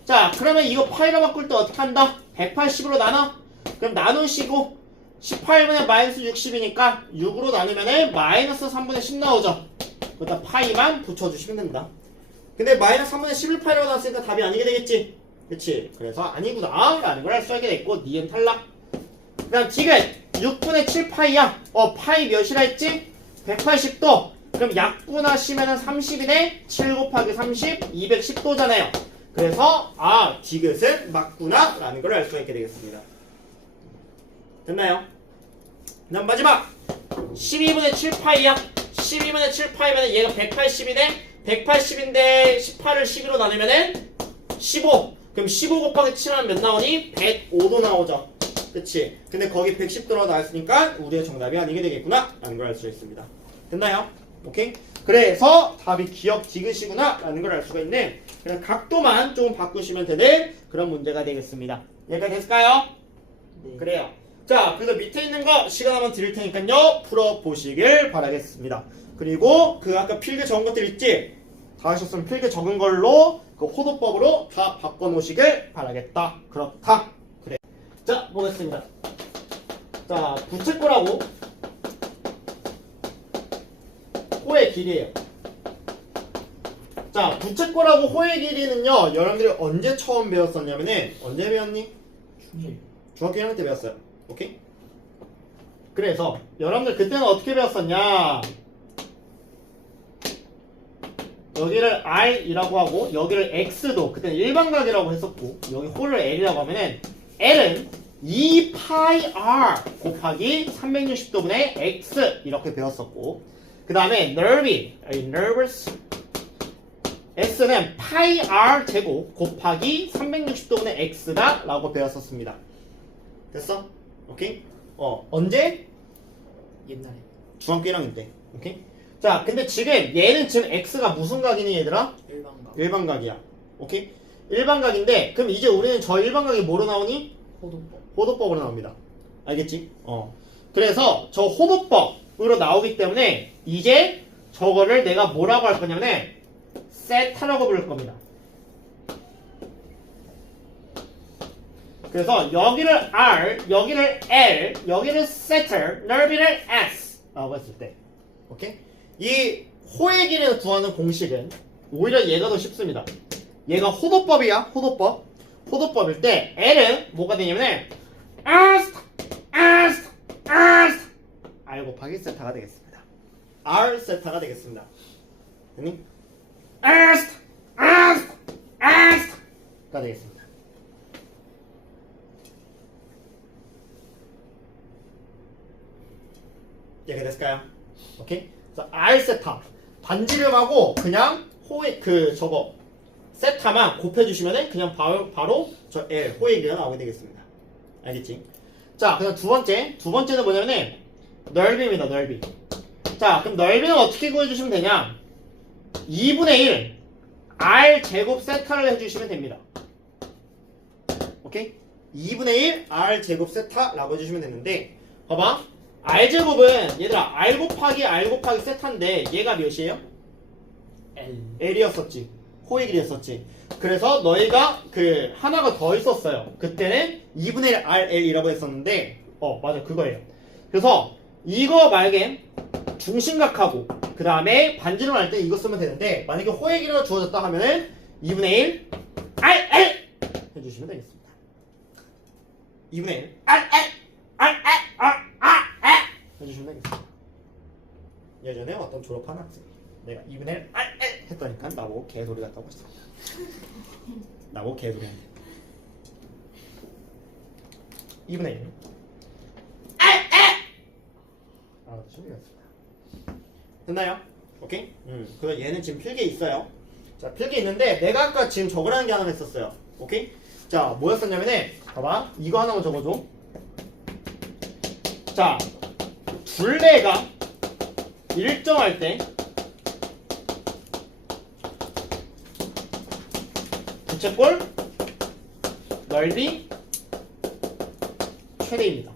자, 그러면 이거 파이로 바꿀 때 어떻게 한다? 180으로 나눠? 그럼 나누시고 18분의 마이너스 60이니까 6으로 나누면은 마이너스 3분의 10 나오죠? 거기다 파이만 붙여주시면 된다. 근데 마이너스 3분의 11파이라고 나왔으니까 답이 아니게 되겠지? 그치? 그래서 아니구나 라는 걸 알 수 있게 됐고, 니은 탈락. 그 다음 지금 6분의 7파이야. 파이 몇이라 했지? 180도. 그럼 약분하시면은 30이네? 7 곱하기 30, 210도잖아요. 그래서 디귿은 맞구나 라는 걸 알 수가 있게 되겠습니다. 됐나요? 그 다음 마지막 12분의 7파이야. 12분의 7파이면 얘가 180이네. 180인데 18을 12로 나누면은 15. 그럼 15 곱하기 7하면 몇 나오니? 105도 나오죠. 그치? 근데 거기 110도라고 나왔으니까 우리의 정답이 아니게 되겠구나 라는 걸 알 수 있습니다. 됐나요? 오케이? 그래서 답이 기억 디귿이구나 라는 걸 알 수가 있는 그냥 각도만 조금 바꾸시면 되는 그런 문제가 되겠습니다. 여기까지 됐을까요? 네. 그래요. 자, 그래서 밑에 있는 거 시간 한번 드릴 테니까요. 풀어보시길 바라겠습니다. 그리고 그 아까 필기 적은 것들 있지? 다 하셨으면 필기 적은 걸로 그 호도법으로 다 바꿔놓으시길 바라겠다. 그렇다. 그래. 자, 보겠습니다. 자, 부채꼴하고 호의 길이에요. 자, 부채꼴하고 호의 길이는요. 여러분들이 언제 처음 배웠었냐면은 언제 배웠니? 중학교 1학년 때 배웠어요. 오케이? 그래서 여러분들 그때는 어떻게 배웠었냐? 여기를 R이라고 하고 여기를 X도 그때는 일반각이라고 했었고 여기 호를 L이라고 하면은 L은 2파이 R 곱하기 360도분의 X 이렇게 배웠었고 그 다음에 nervous S는 파이 R 제곱 곱하기 360도분의 X다 라고 배웠었습니다. 됐어? 오케이? 언제? 옛날에 중학교 1학년 때. 오케이? 자, 근데 지금 얘는 지금 X가 무슨 각이니 얘들아? 일반가 일반각이야. 오케이? 일반각인데 그럼 이제 우리는 저 일반각이 뭐로 나오니? 호도법 호도법으로 나옵니다. 알겠지? 그래서 저 호도법으로 나오기 때문에 이제 저거를 내가 뭐라고 할 거냐면 세타라고 부를 겁니다. 그래서 여기를 R, 여기를 L, 여기를 세터, 넓이를 S 라고 했을 때 오케이? 이 호의 길이를 구하는 공식은 오히려 얘가 더 쉽습니다. 얘가 호도법이야. 호도법. 호도법일 때 L은 뭐가 되냐면 R 곱하기 세타가 되겠습니다. R 세타가 되겠습니다. 됐니? 가 되겠습니다. 이해가 됐을까요? 오케이? 그래서 R 세타 반지름하고 그냥 호의 그 저거 세타만 곱해주시면은 그냥 바로 저 L 호의 길이가 나오게 되겠습니다. 알겠지? 자, 그럼 두 번째는 뭐냐면은 넓이입니다. 넓이. 자, 그럼 넓이는 어떻게 구해주시면 되냐? 2분의 1 R 제곱 세타를 해주시면 됩니다. 오케이? 2분의 1 R 제곱 세타라고 해주시면 되는데 봐봐. R 제곱은 얘들아 R 곱하기 세타인데 얘가 몇이에요? L이었었지. 호의 길이였었지. 그래서 너희가 그 하나가 더 있었어요. 그때는 2분의 1 RL이라고 했었는데 맞아 그거예요. 그래서 이거 만약에 중심각하고 그 다음에 반지름 할 때 이거 쓰면 되는데 만약에 호의 길이가 주어졌다 하면은 2분의 1 RL 해주시면 되겠습니다. 2분의 1 RL 해주시면 되겠습니다. 예전에 어떤 졸업한 학생이 내가 2분의 1 RL 했더니까 나보고 개소리 같다고 했습니다. 나보고 개소리 한대. 2분의 1 알아두시면 되겠습니다. 됐나요? 오케이? 그래서 얘는 지금 필기에 있어요. 자, 필기에 있는데 내가 아까 지금 적으라는 게 하나 있었어요. 오케이? 자, 뭐였었냐면은 봐봐. 이거 하나만 적어줘. 자, 둘레가 일정할 때 부채꼴 넓이 최대입니다.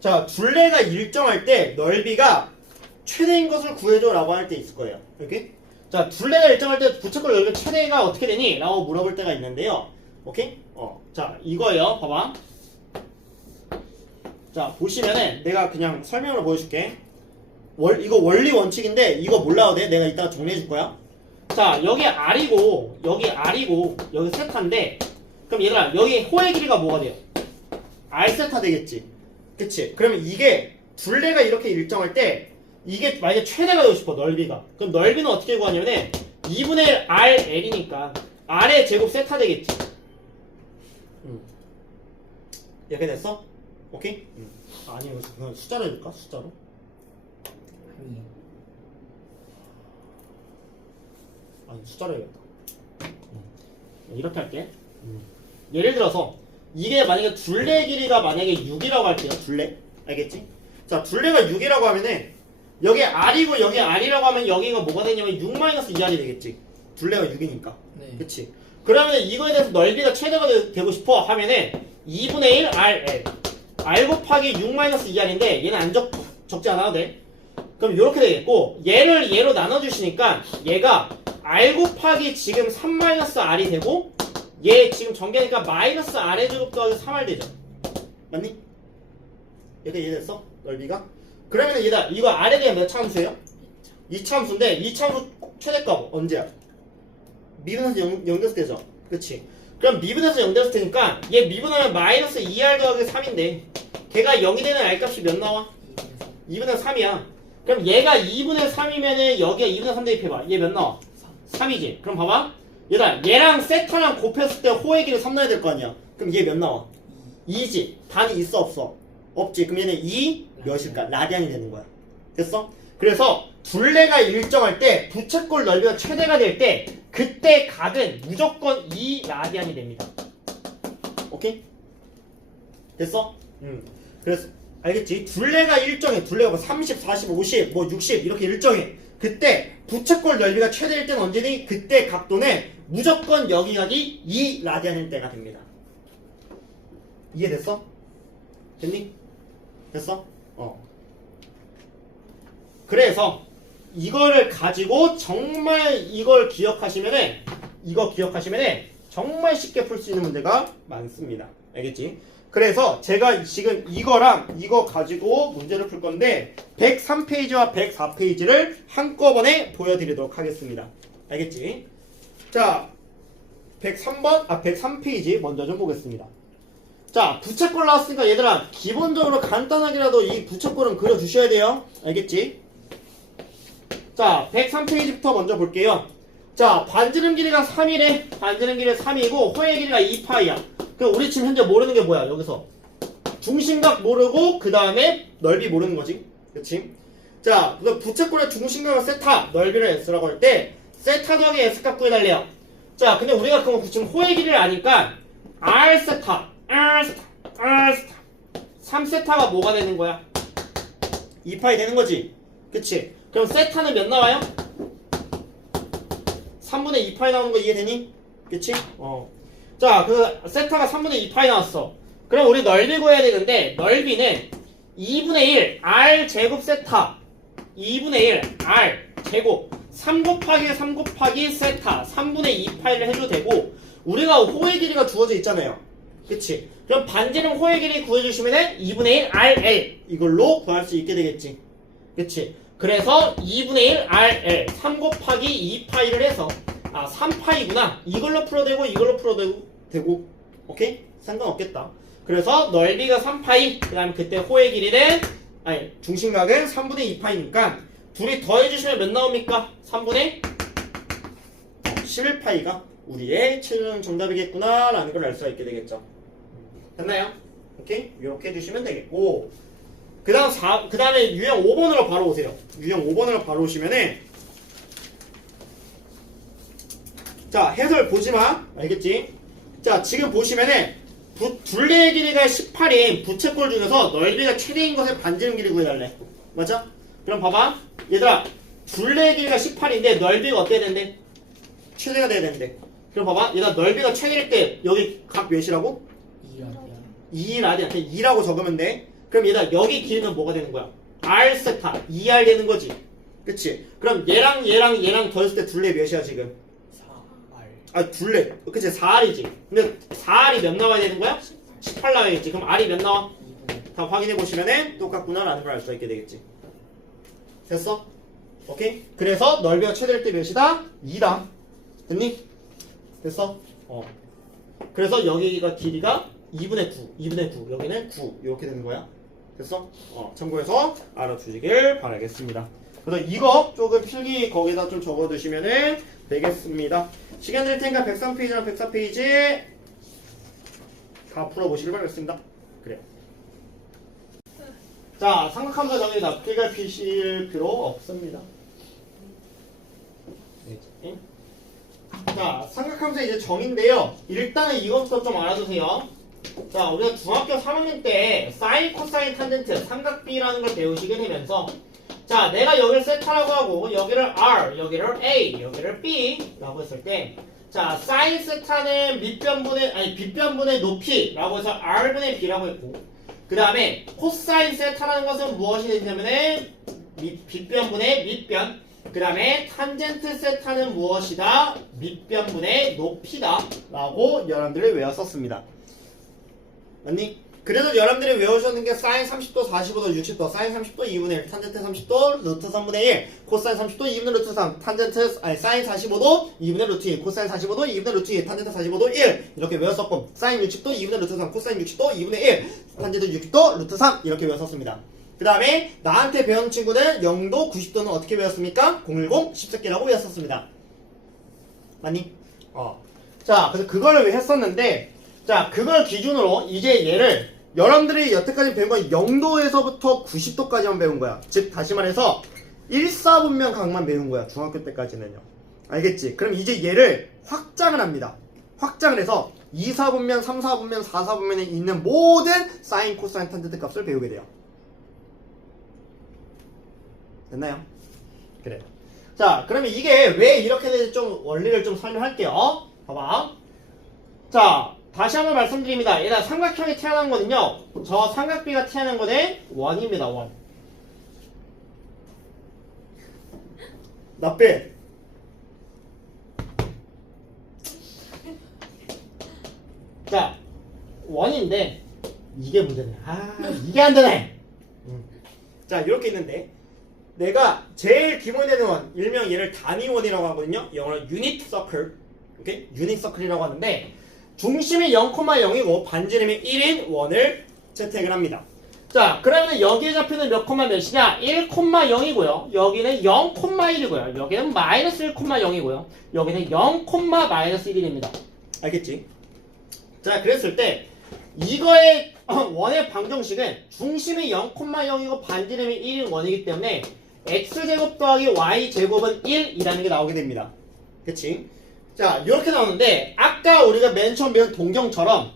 자, 둘레가 일정할 때 넓이가 최대인 것을 구해줘 라고 할 때 있을 거예요. 이렇게? 자, 둘레가 일정할 때 부채꼴 넓이 최대가 어떻게 되니? 라고 물어볼 때가 있는데요. 오케이? 자, 이거예요. 봐봐. 자, 보시면은 내가 그냥 설명으로 보여줄게. 이거 원리 원칙인데 이거 몰라도 돼? 내가 이따가 정리해 줄 거야. 자, 여기 R이고 여기 R이고 여기 세타인데 그럼 얘들아 여기 호의 길이가 뭐가 돼요? R 세타 되겠지. 그치? 그러면 이게 둘레가 이렇게 일정할 때 이게 만약에 최대가 되고 싶어 넓이가 그럼 넓이는 어떻게 구하냐면은 2분의 1 RL이니까 R의 제곱 세타 되겠지. 이렇게 됐어? 오케이? 아니 이거 그냥 숫자로 해줄까? 숫자로? 아니에요. 아니 숫자로 해야겠다. 이렇게 할게. 예를 들어서 이게 만약에 둘레 길이가 만약에 6이라고 할게요. 둘레. 알겠지? 자, 둘레가 6이라고 하면은 여기 R이고 여기 R이라고 하면 여기가 뭐가 되냐면 6-2R이 되겠지. 둘레가 6이니까. 네. 그치? 그러면 이거에 대해서 넓이가 최대가 되고 싶어 하면은 2분의 1 RL. R 곱하기 6-2R인데 얘는 안 적지 않아도 돼. 그럼 이렇게 되겠고 얘를 얘로 나눠주시니까 얘가 R 곱하기 지금 3-R이 되고 얘 지금 전개니까 마이너스 R의 제곱 더하기 3R 되죠. 맞니? 이렇게 이해됐어? 넓이가? 그러면 얘다 이거 R에 대한 몇 참수예요? 2참수인데 2참수 최대값 언제야? 미분해서 0됐을 때죠. 그치? 그럼 미분해서 0됐을 테니까 얘 미분하면 마이너스 2R 더하기 3인데 걔가 0이 되는 R값이 몇 나와? 2분의 3이야. 그럼 얘가 2분의 3이면은 여기가 2분의 3 대입해봐. 얘 몇 나와? 3이지. 그럼 봐봐. 얘들아 얘랑 세타랑 곱했을 때 호의 길이 3 나야 될 거 아니야. 그럼 얘 몇 나와? 2지. 단위 있어 없어? 없지. 그럼 얘는 2 몇일까? 라디안이 되는 거야. 됐어? 그래서 둘레가 일정할 때 부채꼴 넓이가 최대가 될 때 그때 각은 무조건 2 라디안이 됩니다. 오케이? 됐어? 그래서 알겠지? 둘레가 일정해. 둘레가 뭐 30, 40, 50, 뭐 60 이렇게 일정해. 그때 부채꼴 넓이가 최대일 때는 언제니? 그때 각도는 무조건 여기 각이 2 라디안일 때가 됩니다. 이해됐어? 됐니? 됐어? 그래서 이거를 가지고 정말 이걸 기억하시면은 정말 쉽게 풀 수 있는 문제가 많습니다. 알겠지? 그래서 제가 지금 이거랑 이거 가지고 문제를 풀 건데 103페이지와 104페이지를 한꺼번에 보여드리도록 하겠습니다. 알겠지? 자, 103페이지 먼저 좀 보겠습니다. 자, 부채꼴 나왔으니까 얘들아 기본적으로 간단하게라도 이 부채꼴은 그려주셔야 돼요. 알겠지? 자, 103페이지부터 먼저 볼게요. 자, 반지름 길이가 3이래. 반지름 길이가 3이고 호의 길이가 2파이야. 그럼 우리 지금 현재 모르는 게 뭐야? 여기서 중심각 모르고 그 다음에 넓이 모르는 거지. 그치? 자, 그래서 부채꼴의 중심각은 세타, 넓이를 S라고 할 때 세타 더하기 S값 구해달래요. 자, 근데 우리가 그럼 지금 호의 길이를 아니까 R 세타, R 세타, R 세타 3세타가 뭐가 되는 거야? 2파이 되는 거지. 그치? 그럼 세타는 몇 나와요? 3분의 2파이 나오는 거 이해되니? 그치? 자, 그 세타가 3분의 2파이 나왔어. 그럼 우리 넓이 구해야 되는데 넓이는 2분의 1 R 제곱 세타 2분의 1 R 제곱 3 곱하기 3 곱하기 세타 3분의 2파이를 해도 되고 우리가 호의 길이가 주어져 있잖아요. 그치? 그럼 반지름 호의 길이 구해주시면은 2분의 1 RL 이걸로 구할 수 있게 되겠지. 그치? 그래서 2분의 1 RL 3 곱하기 2파이를 해서 3파이구나. 이걸로 풀어도 되고 이걸로 풀어도 되고 오케이? 상관없겠다. 그래서 넓이가 3파이 그 다음에 그때 호의 길이는 중심각은 3분의 2파이니까 둘이 더해주시면 몇 나옵니까? 3분의 11파이가 우리의 최종 정답이겠구나 라는 걸 알 수가 있게 되겠죠. 됐나요? 오케이? 이렇게 해주시면 되겠고 그 다음에 유형 5번으로 바로 오세요. 유형 5번으로 바로 오시면은 자, 해설 보지마. 알겠지? 자, 지금 보시면은 둘레의 길이가 18인 부채꼴 중에서 넓이가 최대인 것의 반지름 길이 구해달래. 맞아? 그럼 봐봐. 얘들아, 둘레의 길이가 18인데 넓이가 어때야 된대? 최대가 돼야 되는데. 그럼 봐봐. 얘들아, 넓이가 최대일 때 여기 각 몇이라고? 2라디안. 2라고 적으면 돼. 그럼 얘들아, 여기 길이는 뭐가 되는 거야? R 세타. 2R 되는 거지. 그치? 그럼 얘랑 더했을 때 둘레 몇이야 지금? 4R. 둘레. 그치? 4R이지. 근데 4R이 몇 나와야 되는 거야? 18 나와야겠지. 그럼 R이 몇 나와? 2분의 다 확인해 보시면은 똑같구나 라는 걸 알 수가 있게 되겠지. 됐어? 오케이? 그래서 넓이가 최대일 때 몇이다? 2다. 됐니? 됐어? 그래서 여기가 길이가 2분의 9 여기는 9 이렇게 되는 거야. 됐어? 참고해서 알아두시길 바라겠습니다. 그래서 이거 조금 필기 거기다 좀 적어두시면 되겠습니다. 시간 드릴 테니까 103페이지랑 104페이지 다 풀어보시길 바라겠습니다. 그래요. 자, 삼각함수 정리다. 필갈 피실 필요 없습니다. 자, 삼각함수 이제 정인데요. 일단은 이것부터 좀 알아두세요. 자, 우리가 중학교 3학년 때 사인, 코사인, 탄젠트, 삼각비라는 걸 배우시게 되면서 자, 내가 여기를 세타라고 하고 여기를 R, 여기를 A, 여기를 B라고 했을 때 자, 사인 세타는 빗변분의 높이라고 해서 R분의 B라고 했고 그 다음에 코사인 세타라는 것은 무엇이 되냐면은 빗변분의 밑변 그 다음에 탄젠트 세타는 무엇이다? 밑변분의 높이다 라고 여러분들이 외웠었습니다. 맞니? 그래서 여러분들이 외우셨는 게 사인 30도, 45도, 60도, 사인 30도 2분의 1, 탄젠트 30도, 루트 3분의 1, 코사인 30도 2분의 루트 3, 사인 45도 2분의 루트 2, 코사인 45도 2분의 루트 2, 탄젠트 45도 1 이렇게 외웠었고 사인 60도 2분의 루트 3, 코사인 60도 2분의 1, 탄젠트 60도 루트 3 이렇게 외웠었습니다. 그 다음에 나한테 배운 친구는 0도, 90도는 어떻게 외웠습니까? 010, 10세끼라고 외웠었습니다. 맞니? 자, 그래서 그걸 왜 했었는데 자, 그걸 기준으로 이제 얘를 여러분들이 여태까지 배운 건 0도에서부터 90도까지만 배운 거야. 즉 다시 말해서 1, 4분면 각만 배운 거야. 중학교 때까지는요. 알겠지? 그럼 이제 얘를 확장을 합니다. 확장을 해서 2, 4분면, 3, 4분면, 4, 4분면에 있는 모든 사인, 코사인, 탄젠트 값을 배우게 돼요. 됐나요? 그래. 자, 그러면 이게 왜 이렇게 되는지 좀 원리를 좀 설명할게요. 봐봐. 자, 다시 한번 말씀드립니다. 얘가 삼각형이 태어난 거는요. 저 삼각비가 태어난 거는 1입니다. 1. 나빼. 자, 1인데 이게 문제네. 이게 안 되네. 자, 이렇게 있는데 내가 제일 기본이 되는 원, 일명 얘를 단위원이라고 하거든요. 영어로 유닛 서클. 오케이? 유닛 서클이라고 하는데 중심이 0,0이고 반지름이 1인 원을 채택을 합니다. 자, 그러면 여기에 잡히는 몇 콤마 몇이냐? 1,0이고요. 여기는 0,1이고요. 여기는 마이너스 1,0이고요. 여기는 0,-1이 됩니다. 알겠지? 자, 그랬을 때 이거의 원의 방정식은 중심이 0,0이고 반지름이 1인 원이기 때문에 x제곱 더하기 y제곱은 1이라는 게 나오게 됩니다. 그치? 자, 이렇게 나오는데 아까 우리가 맨 처음 배운 동경처럼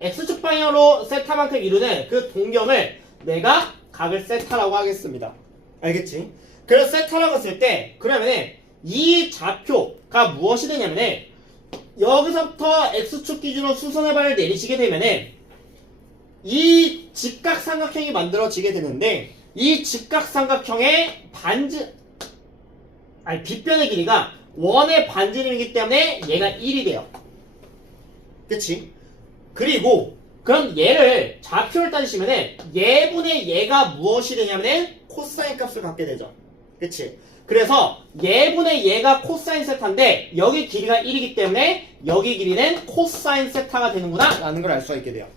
x축 방향으로 세타만큼 이루는 그 동경을 내가 각을 세타라고 하겠습니다. 알겠지? 그래서 세타라고 했을 때 그러면은 이 좌표가 무엇이 되냐면은 여기서부터 x축 기준으로 수선의 발을 내리시게 되면은 이 직각삼각형이 만들어지게 되는데 이 직각삼각형의 빗변의 길이가 원의 반지름이기 때문에 얘가 1이 돼요. 그치? 그리고 그럼 얘를 좌표를 따지시면은 얘분의 얘가 무엇이 되냐면은 코사인 값을 갖게 되죠. 그치? 그래서 얘분의 얘가 코사인 세타인데 여기 길이가 1이기 때문에 여기 길이는 코사인 세타가 되는구나 라는 걸 알 수가 있게 돼요.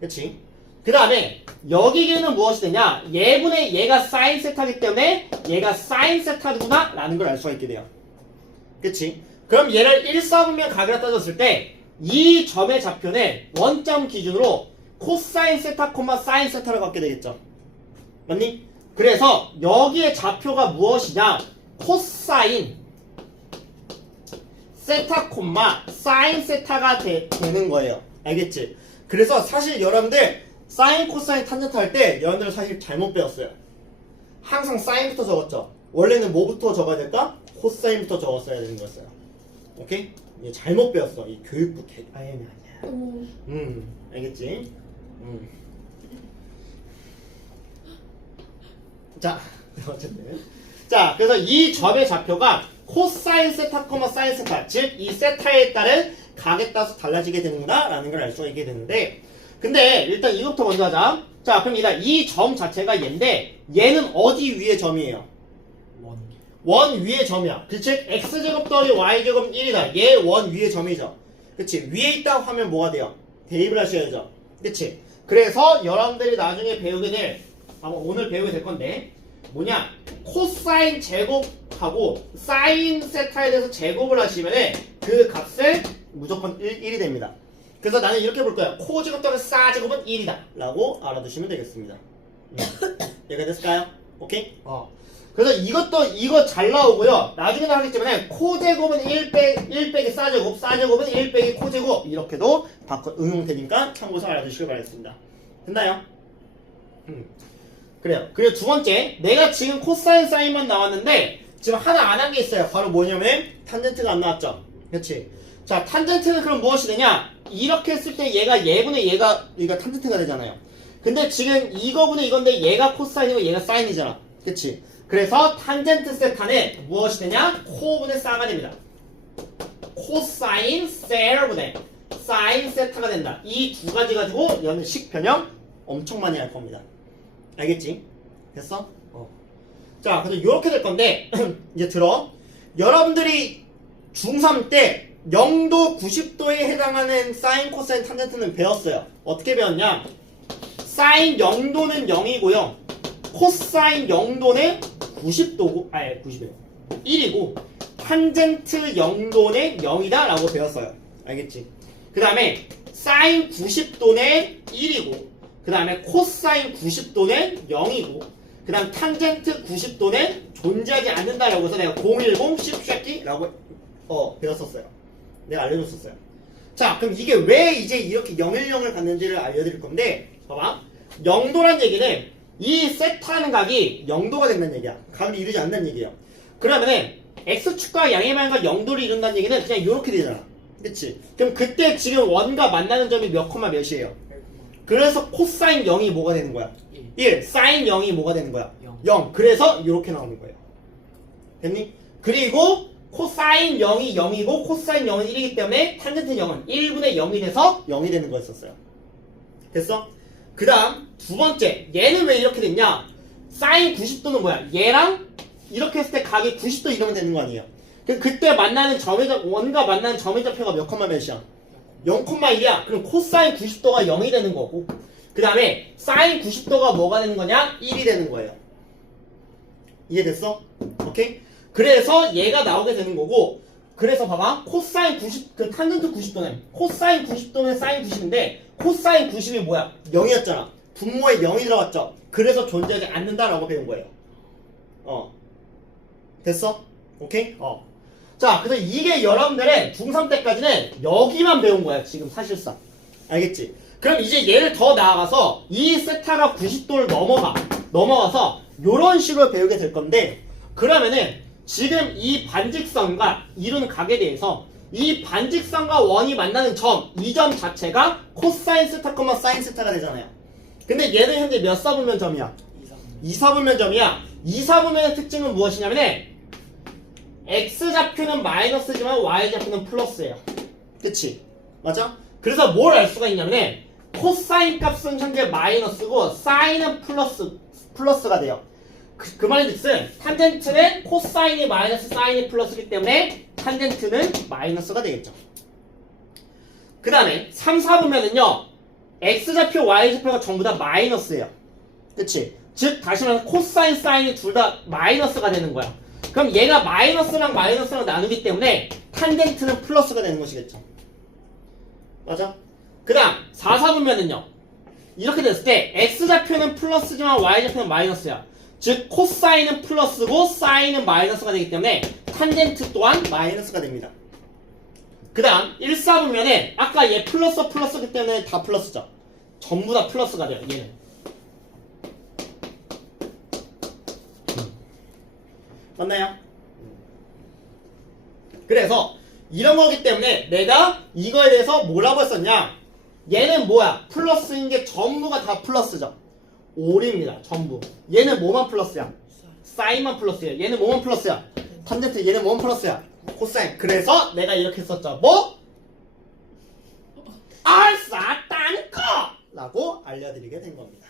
그치? 그 다음에 여기 길이는 무엇이 되냐? 얘분의 얘가 사인 세타이기 때문에 얘가 사인 세타구나 라는 걸 알 수가 있게 돼요. 그치? 그럼 얘를 1, 4분면 각이라 따졌을 때 이 점의 좌표는 원점 기준으로 코사인 세타, 사인 세타를 갖게 되겠죠. 맞니? 그래서 여기의 좌표가 무엇이냐? 코사인 세타, 사인 세타가 되는 거예요. 알겠지? 그래서 사실 여러분들 사인, 코사인, 탄젠트 할 때 여러분들 사실 잘못 배웠어요. 항상 사인부터 적었죠. 원래는 뭐부터 적어야 될까? 코사인부터 적었어야 되는 거였어요. 오케이? 얘 잘못 배웠어. 이 교육부 아니야. 알겠지? 자, 어쨌든. 자, 그래서 이 점의 좌표가 코사인 세타, 사인 세타, 즉 이 세타에 따른 각에 따라서 달라지게 되는구나 라는 걸 알 수가 있게 되는데 근데 일단 이것부터 먼저 하자. 자, 그럼 이 점 자체가 얘인데 얘는 어디 위의 점이에요? 원 위의 점이야. 그 즉 x제곱 더하기 y제곱은 1이다. 얘 원 위의 점이죠. 그치? 위에 있다고 하면 뭐가 돼요? 대입을 하셔야죠. 그치? 그래서 여러분들이 나중에 배우게 될 아마 오늘 배우게 될 건데 뭐냐? 코사인 제곱하고 사인 세타에 대해서 제곱을 하시면은 그 값을 무조건 1이 됩니다. 그래서 나는 이렇게 볼 거야. 코 제곱 더하기 사 제곱은 1이다 라고 알아두시면 되겠습니다. 얘가 됐을까요? 오케이? 그래서 이거 잘 나오고요. 나중에는 하겠지만 코제곱은 1 빼기 싸제곱, 싸제곱은 1 빼기 코제곱 이렇게도 응용되니까 참고서 알아두시길 바라겠습니다. 됐나요? 그래요. 그리고 두 번째, 내가 지금 코사인 사인만 나왔는데 지금 하나 안 한 게 있어요. 바로 뭐냐면 탄젠트가 안 나왔죠. 그렇지? 자, 탄젠트는 그럼 무엇이 되냐? 이렇게 했을 때 얘가 얘분의 얘가 탄젠트가 되잖아요. 근데 지금 이거분의 이건데 얘가 코사인이고 얘가 사인이잖아. 그치? 그래서 탄젠트 세타는 무엇이 되냐? 코분의 사가 됩니다. 코사인 세분의 사인 세타가 된다. 이 두 가지 가지고 여러분 식변형 엄청 많이 할 겁니다. 알겠지? 됐어? 자, 그래서 이렇게 될 건데 이제 들어. 여러분들이 중3 때 0도 90도에 해당하는 사인, 코사인, 탄젠트는 배웠어요. 어떻게 배웠냐? 사인 0도는 0이고요. 코사인 0도는 90도고, 90이에요. 1이고, 탄젠트 0도는 0이다 라고 배웠어요. 알겠지? 그 다음에 사인 90도는 1이고, 그 다음에 코사인 90도는 0이고, 그 다음 탄젠트 90도는 존재하지 않는다라고 해서 내가 010 쉽샤키라고 배웠었어요. 내가 알려줬었어요. 자, 그럼 이게 왜 이제 이렇게 010을 갖는지를 알려드릴 건데, 봐봐. 0도란 얘기는 이 세타하는 각이 0도가 된다는 얘기야. 각을 이루지 않는다는 얘기야. 그러면은 x축과 양의 방향과 0도를 이룬다는 얘기는 그냥 이렇게 되잖아. 그치? 그럼 그때 지금 원과 만나는 점이 몇 콤마 몇이에요? 그래서 코사인 0이 뭐가 되는 거야? 1. 사인 0이 뭐가 되는 거야? 0. 그래서 이렇게 나오는 거예요. 됐니? 그리고 코사인 0이 0이고 코사인 0은 1이기 때문에 탄젠트 0은 1분의 0이 돼서 0이 되는 거였었어요. 됐어? 그 다음 두 번째, 얘는 왜 이렇게 됐냐? 사인 90도는 뭐야? 얘랑 이렇게 했을 때 각이 90도 이러면 되는 거 아니에요? 그때 만나는 원과 만나는 점의 좌표가 몇 콤마 몇이야? 0,1이야. 그럼 코사인 90도가 0이 되는 거고, 그 다음에 사인 90도가 뭐가 되는 거냐? 1이 되는 거예요. 이해됐어? 오케이? 그래서 얘가 나오게 되는 거고, 그래서 봐봐. 코사인 90, 탄젠트 90도는 코사인 90도는 사인 90인데 코사인 90이 뭐야? 0이었잖아. 분모에 0이 들어갔죠. 그래서 존재하지 않는다라고 배운 거예요. 됐어? 오케이? 자, 그래서 이게 여러분들은 중3 때까지는 여기만 배운 거야, 지금 사실상. 알겠지? 그럼 이제 얘를 더 나아가서 이 세타가 90도를 넘어가서 요런 식으로 배우게 될 건데, 그러면은 지금 이 반직선과 이루는 각에 대해서 이 반직선과 원이 만나는 점, 이 점 자체가 코사인 세타, 사인 세타가 되잖아요. 근데 얘는 현재 몇 사분면 점이야? 2사분면 점이야. 2사분면의 특징은 무엇이냐면 x좌표는 마이너스지만 y좌표는 플러스예요. 그치? 맞아? 그래서 뭘 알 수가 있냐면 코사인 값은 현재 마이너스고 사인은 플러스가 돼요. 그 말인즉슨 탄젠트는 코사인이 마이너스 사인이 플러스이기 때문에 탄젠트는 마이너스가 되겠죠. 그 다음에 3, 4보면은요 x좌표, y좌표가 전부 다 마이너스예요. 그치? 즉 다시 말해서 코사인, 사인이 둘 다 마이너스가 되는 거야. 그럼 얘가 마이너스랑 마이너스랑 나누기 때문에 탄젠트는 플러스가 되는 것이겠죠. 맞아? 그 다음 4, 4보면은요 이렇게 됐을 때 x좌표는 플러스지만 y좌표는 마이너스야. 즉 코사인은 플러스고 사인은 마이너스가 되기 때문에 탄젠트 또한 마이너스가 됩니다. 그 다음 1, 4 보면은 아까 얘 플러스기 때문에 다 플러스죠. 전부 다 플러스가 돼요. 얘는 맞나요? 그래서 이런 거기 때문에 내가 이거에 대해서 뭐라고 했었냐, 얘는 뭐야? 플러스인 게 전부가 다 플러스죠. 5입니다. 전부. 얘는 뭐만 플러스야? 사인만 플러스야. 얘는 뭐만 플러스야? 탄젠트. 얘는 뭐만 플러스야? 코사인. 그래서 내가 이렇게 썼죠. 뭐? 알싸 딴거 라고 알려드리게 된 겁니다.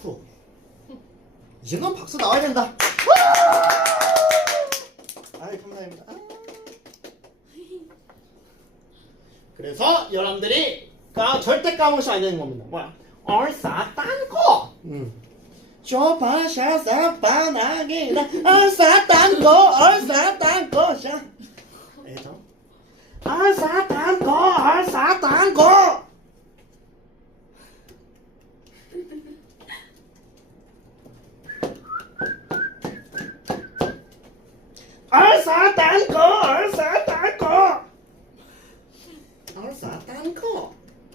후. 이 정도면 박수 나와야 된다. 아이, 감사합니다. 그래서 여러분들이 절대 까먹으시면 안 되는 겁니다. 뭐야? 얼싸 딴거. 쇼파 샤사 바나기라 얼싸 딴거 샤. 에죠? 얼싸 딴거.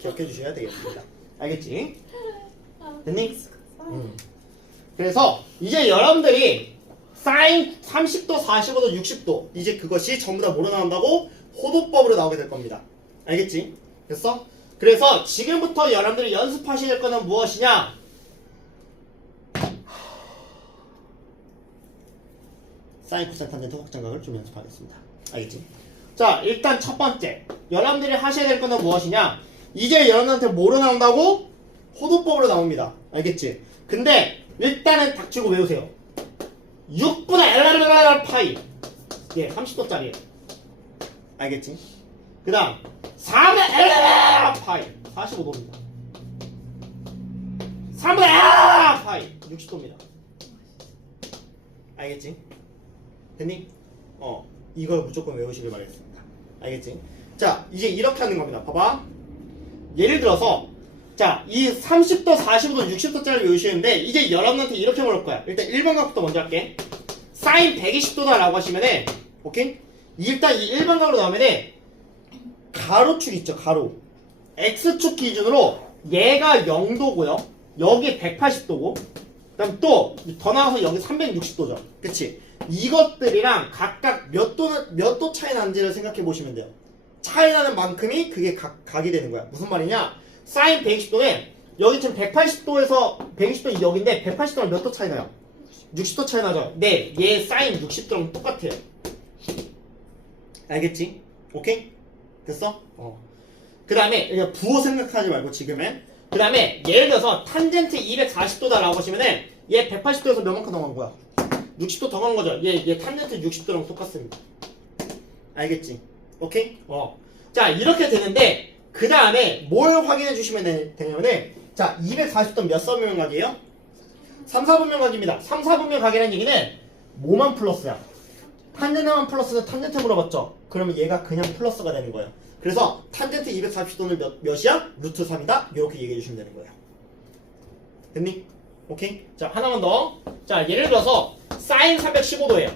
기억해 주셔야 되겠습니다. 알겠지? 됐니? 그래서 이제 여러분들이 사인 30도, 45도, 60도 이제 그것이 전부 다 뭐로 나온다고? 호도법으로 나오게 될 겁니다. 알겠지? 됐어? 그래서 지금부터 여러분들이 연습하셔야 될 거는 무엇이냐? 사인, 코사인, 탄젠트, 확장각을 좀 연습하겠습니다. 알겠지? 자, 일단 첫 번째 여러분들이 하셔야 될 거는 무엇이냐? 이제 여러분한테 뭐로 나온다고? 호도법으로 나옵니다. 알겠지? 근데 일단은 닥치고 외우세요. 6분의 LR 파이. 예, 30도짜리예요. 알겠지? 그 다음 4분의 LR 파이 45도입니다. 3분의 LR 파이 60도입니다. 알겠지? 됐니? 이걸 무조건 외우시길 바라겠습니다. 알겠지? 자, 이제 이렇게 하는 겁니다. 봐봐. 예를 들어서 자, 이 30도, 45도, 60도짜리를 외우시는데 이제 여러분한테 이렇게 물을 거야. 일단 1번 각부터 먼저 할게. 사인 120도다 라고 하시면은 오케이? 일단 이 1번 각으로 나오면은 가로축 있죠, 가로. X축 기준으로 얘가 0도고요. 여기 180도고. 그 다음 또 더 나와서 여기 360도죠. 그치? 이것들이랑 각각 몇 도 차이 나는지를 생각해 보시면 돼요. 차이 나는 만큼이 그게 각이 되는 거야. 무슨 말이냐? 사인 120도는 여기 지금 180도에서 120도 여기인데 180도랑 몇 도 차이 나요? 60도 차이 나죠? 네, 얘 사인 60도랑 똑같아요. 알겠지? 오케이? 됐어? 그 다음에 그냥 부호 생각하지 말고 지금은 그 다음에 예를 들어서 탄젠트 240도다 라고 하시면은 얘 180도에서 몇만큼 더 간 거야? 60도 더 간 거죠? 얘 탄젠트 60도랑 똑같습니다. 알겠지? 오케이? 자, 이렇게 되는데 그 다음에 뭘 확인해 주시면 되냐면은 자, 240도 몇 서분면 각이에요? 3, 4분면 각입니다. 3, 4분면 각이라는 얘기는 뭐만 플러스야? 탄젠트만 플러스는 탄젠트 물어봤죠? 그러면 얘가 그냥 플러스가 되는 거예요. 그래서 탄젠트 240도는 몇이야? 루트 3이다? 이렇게 얘기해 주시면 되는 거예요. 됐니? 오케이? 자, 하나만 더. 자, 예를 들어서 사인 315도예요.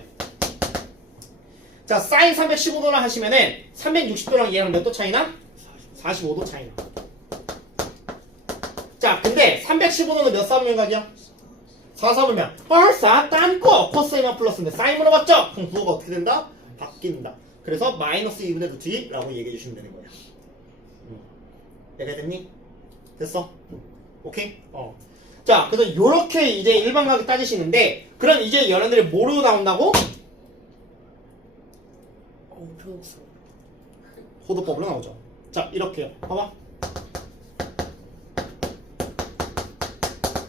자, 사인 315도라 하시면은 360도랑 얘랑 몇 도 차이나? 45도 차이나. 자, 근데 315도는 몇 사분면각이야? 4사분면. 벌써 딴거 코사인만 플러스인데 사인 물어봤죠? 그럼 부호가 어떻게 된다? 바뀝니다. 그래서 마이너스 2분의 루트 2라고 얘기해 주시면 되는 거예요. 이해됐니? 됐어? 오케이? 자, 그래서 요렇게 이제 일반각이 따지시는데 그럼 이제 여러분들이 뭐로 나온다고? 표수. 호도법으로 나오죠. 자, 이렇게요. 봐봐.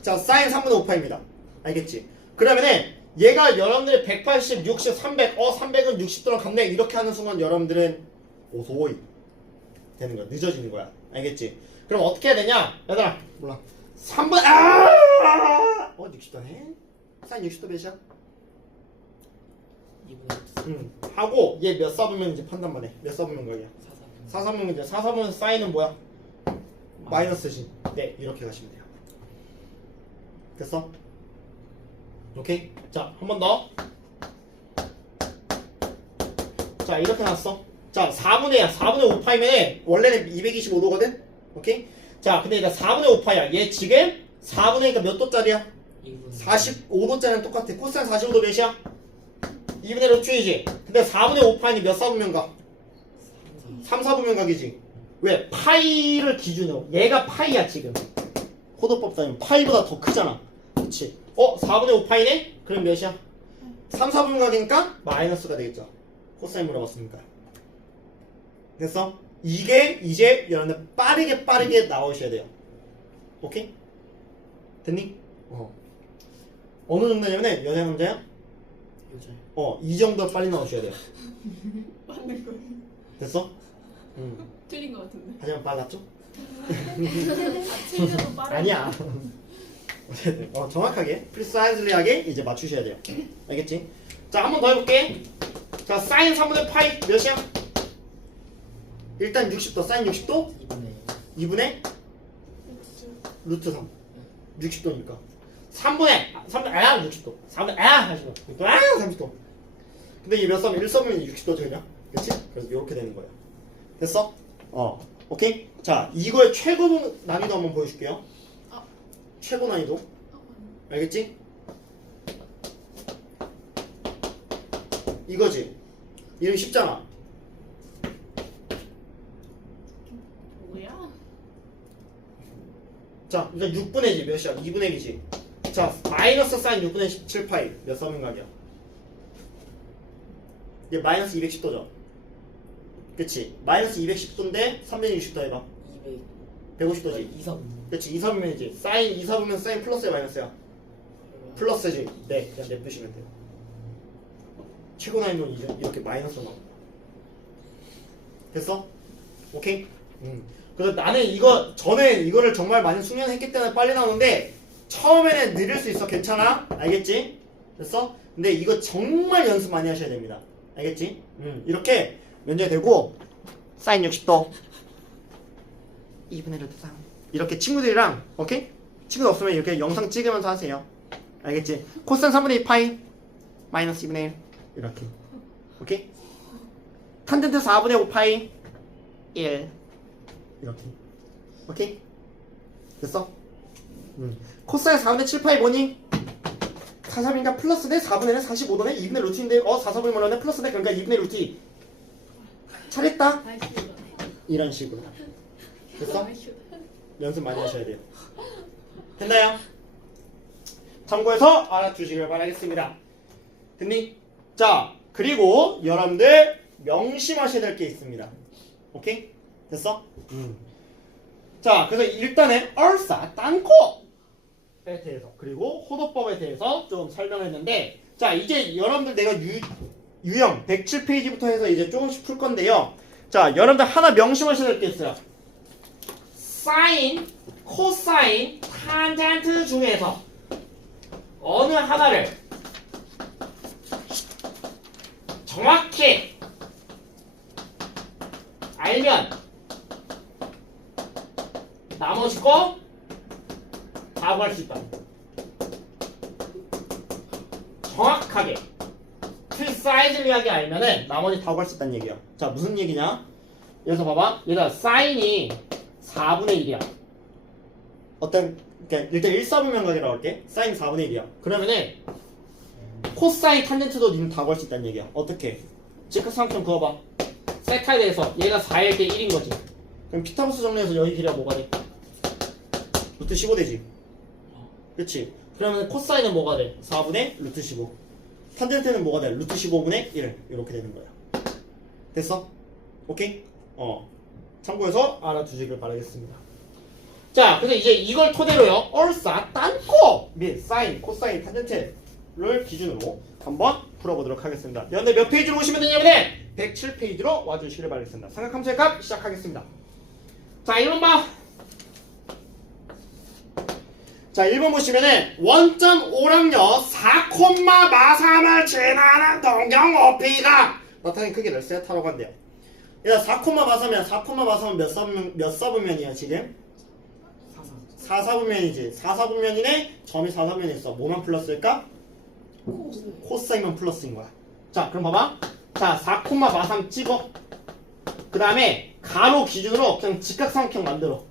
자, 사인 3분의 5파입니다. 알겠지? 그러면은 얘가 여러분들이 180, 60, 300, 300은 60도랑 같네 이렇게 하는 순간 여러분들은 오소이 되는 거야. 늦어지는 거야. 알겠지? 그럼 어떻게 해야 되냐? 얘들아, 몰라. 3분 60도네? 사인 60도 몇이야? 2분의 하고 얘 몇 사분면인지 판단만 해. 몇 사분면각이야? 4사분면이죠. 4사분면 사인은 뭐야? 마이너스지. 네, 이렇게 가시면 돼요. 됐어? 오케이? 자, 한 번 더. 자, 이렇게 나왔어. 자, 4분의 5파이면 원래는 225도거든? 오케이? 자, 근데 일단 4분의 5파야. 얘 지금 4분의니까 몇 도짜리야? 45도짜리랑 똑같아. 코사인 45도 몇이야? 2분의 루트 2지. 근데 4분의 5파이는 몇 사분면각? 3, 4분면각이지. 왜? 파이를 기준으로. 얘가 파이야 지금. 호도법 따지면 파이보다 더 크잖아. 그치? 4분의 5파이네? 그럼 몇이야? 3, 4분면각이니까 마이너스가 되겠죠. 코사인 물어봤으니까. 됐어? 이게 이제 여러분들 빠르게 나오셔야 돼요. 오케이? 됐니? 어느 정도냐면은 여자 남자야? 여자요. 이 정도 빨리 나오셔야 돼요. 맞는 거예요. 됐어? 틀린 거 같은데. 하지만 빨랐죠? 틀려도 빠르. 아니야. 어쨌든 정확하게 프리사이즈리하게 이제 맞추셔야 돼요. 알겠지? 자, 한 번 더 해볼게. 자, 사인 3분의 파이 몇이야? 일단 60도, 사인 60도? 2분의 루트 3. 60도니까. 3분의 60도. 4분의 40도. 30도. 근데 이 몇 서면 1서면 60도죠, 그냥? 그치? 그래서 이렇게 되는 거예요. 됐어? 오케이? 자, 이거의 최고 난이도 한번 보여줄게요. 아. 최고 난이도. 알겠지? 이거지. 이름 쉽잖아. 뭐야? 자, 이제 6분의 1 몇이야? 2분의 1이지. 자, 마이너스 사인 6분의 17파이 몇 서분각이야? 이게 마이너스 210도죠. 그치? 마이너스 210도인데 360도 해봐. 200 150도지. 2, 3 그치? 2, 4분면이지. 사인 2, 4분면 사인 플러스야 마이너스야? 플러스지. 네, 그냥 냅두시면 돼요. 최고 난이도는 이렇게 마이너스 나와. 됐어? 오케이? 그래서 나는 이거 전에 이거를 정말 많이 숙련했기 때문에 빨리 나오는데 처음에는 느릴 수 있어. 괜찮아? 알겠지? 됐어? 근데 이거 정말 연습 많이 하셔야 됩니다. 알겠지? 이렇게 면제가 되고 사인 60도 2분의 루트 3 이렇게 친구들이랑 오케이? 친구들 없으면 이렇게 영상 찍으면서 하세요. 알겠지? 코사인 3분의 2 파이 마이너스 2분의 1 이렇게 오케이? 탄젠트 4분의 5 파이 1 이렇게 오케이? 됐어? 코사인 4분의 7 파이 뭐니? 43인가 플러스 대 4분의 1 45도네 2분의 루트인데 44분의 몰랐네 플러스 대 그러니까 2분의 루트 2 잘했다 다시 이거네. 이런 식으로 됐어? 다시 연습 많이 하셔야 돼요. 됐나요? 참고해서 알아두시길 바라겠습니다. 됐니? 자, 그리고 여러분들 명심하셔야 될 게 있습니다. 오케이? 됐어? 자, 그래서 일단은 얼싸 땅코에 대해서 그리고 호도법에 대해서 좀 설명했는데 자, 이제 여러분들 내가 유형 107페이지부터 해서 이제 조금씩 풀 건데요. 자, 여러분들 하나 명심하셔야 될 게 있어요. 사인, 코사인, 탄젠트 중에서 어느 하나를 정확히 알면 나머지 거 다 구할 수 있다. 정확하게 프리사이즈리하게 알면은 나머지 다 구할 수 있다는 얘기야. 자, 무슨 얘기냐? 여기서 봐봐. 얘가 사인이 4분의 1이야. 어떤 그러니까 일단 1사분면각이라고 할게. 사인 4분의 1이야. 그러면은 코사인 탄젠트도 니는 다 구할 수 있다는 얘기야. 어떻게? 직각삼각형 그어봐. 세타에 대해서 얘가 4일 때 1인 거지. 그럼 피타고스 정리해서 여기 길이가 뭐가 돼? 루트 15 되지. 그치? 그러면 코사인은 뭐가 돼? 4분의 루트 15. 탄젠트는 뭐가 돼? 루트 15분의 1. 이렇게 되는 거야. 됐어? 오케이? 참고해서 알아두시길 바라겠습니다. 자, 그래서 이제 이걸 토대로요. 얼싸, 딴코 및 사인, 코사인, 탄젠트를 기준으로 한번 풀어보도록 하겠습니다. 여러분들 몇 페이지로 오시면 되냐면은 107페이지로 와주시길 바라겠습니다. 삼각함수의 값 시작하겠습니다. 자, 1번 봐. 자, 1번 보시면은 원점 오랑요 4,43을 지나는 동경 OP가 나타낸 크기를 세타라고 한대요. 얘가 4,43이면 몇 사분면이야 지금? 4사분면이지. 4사분면이네. 점이 4사분면이 있어. 뭐만 플러스일까? 코사인만 플러스인 거야. 자, 그럼 봐봐. 자, 4,43 찍어. 그 다음에 가로 기준으로 그냥 직각삼각형 만들어.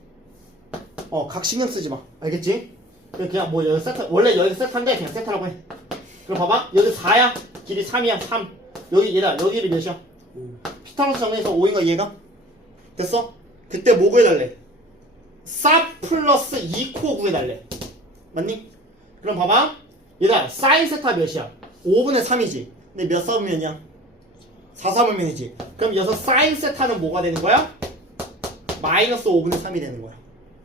각 신경 쓰지 마. 알겠지? 그냥 뭐 여기 세타, 원래 여기 세타인데 그냥 세타라고 해. 그럼 봐봐. 여기 4야. 길이 3이야. 3. 여기 얘다. 여기를 몇이야? 피타고라스 정리해서 5인 거 이해가? 됐어? 그때 뭐 구해달래? 사 플러스 2코 구해달래. 맞니? 그럼 봐봐. 얘들아, 사인 세타 몇이야? 5분의 3이지. 근데 몇 사분면이야? 4사분면이지. 그럼 여기서 사인 세타는 뭐가 되는 거야? 마이너스 5분의 3이 되는 거야.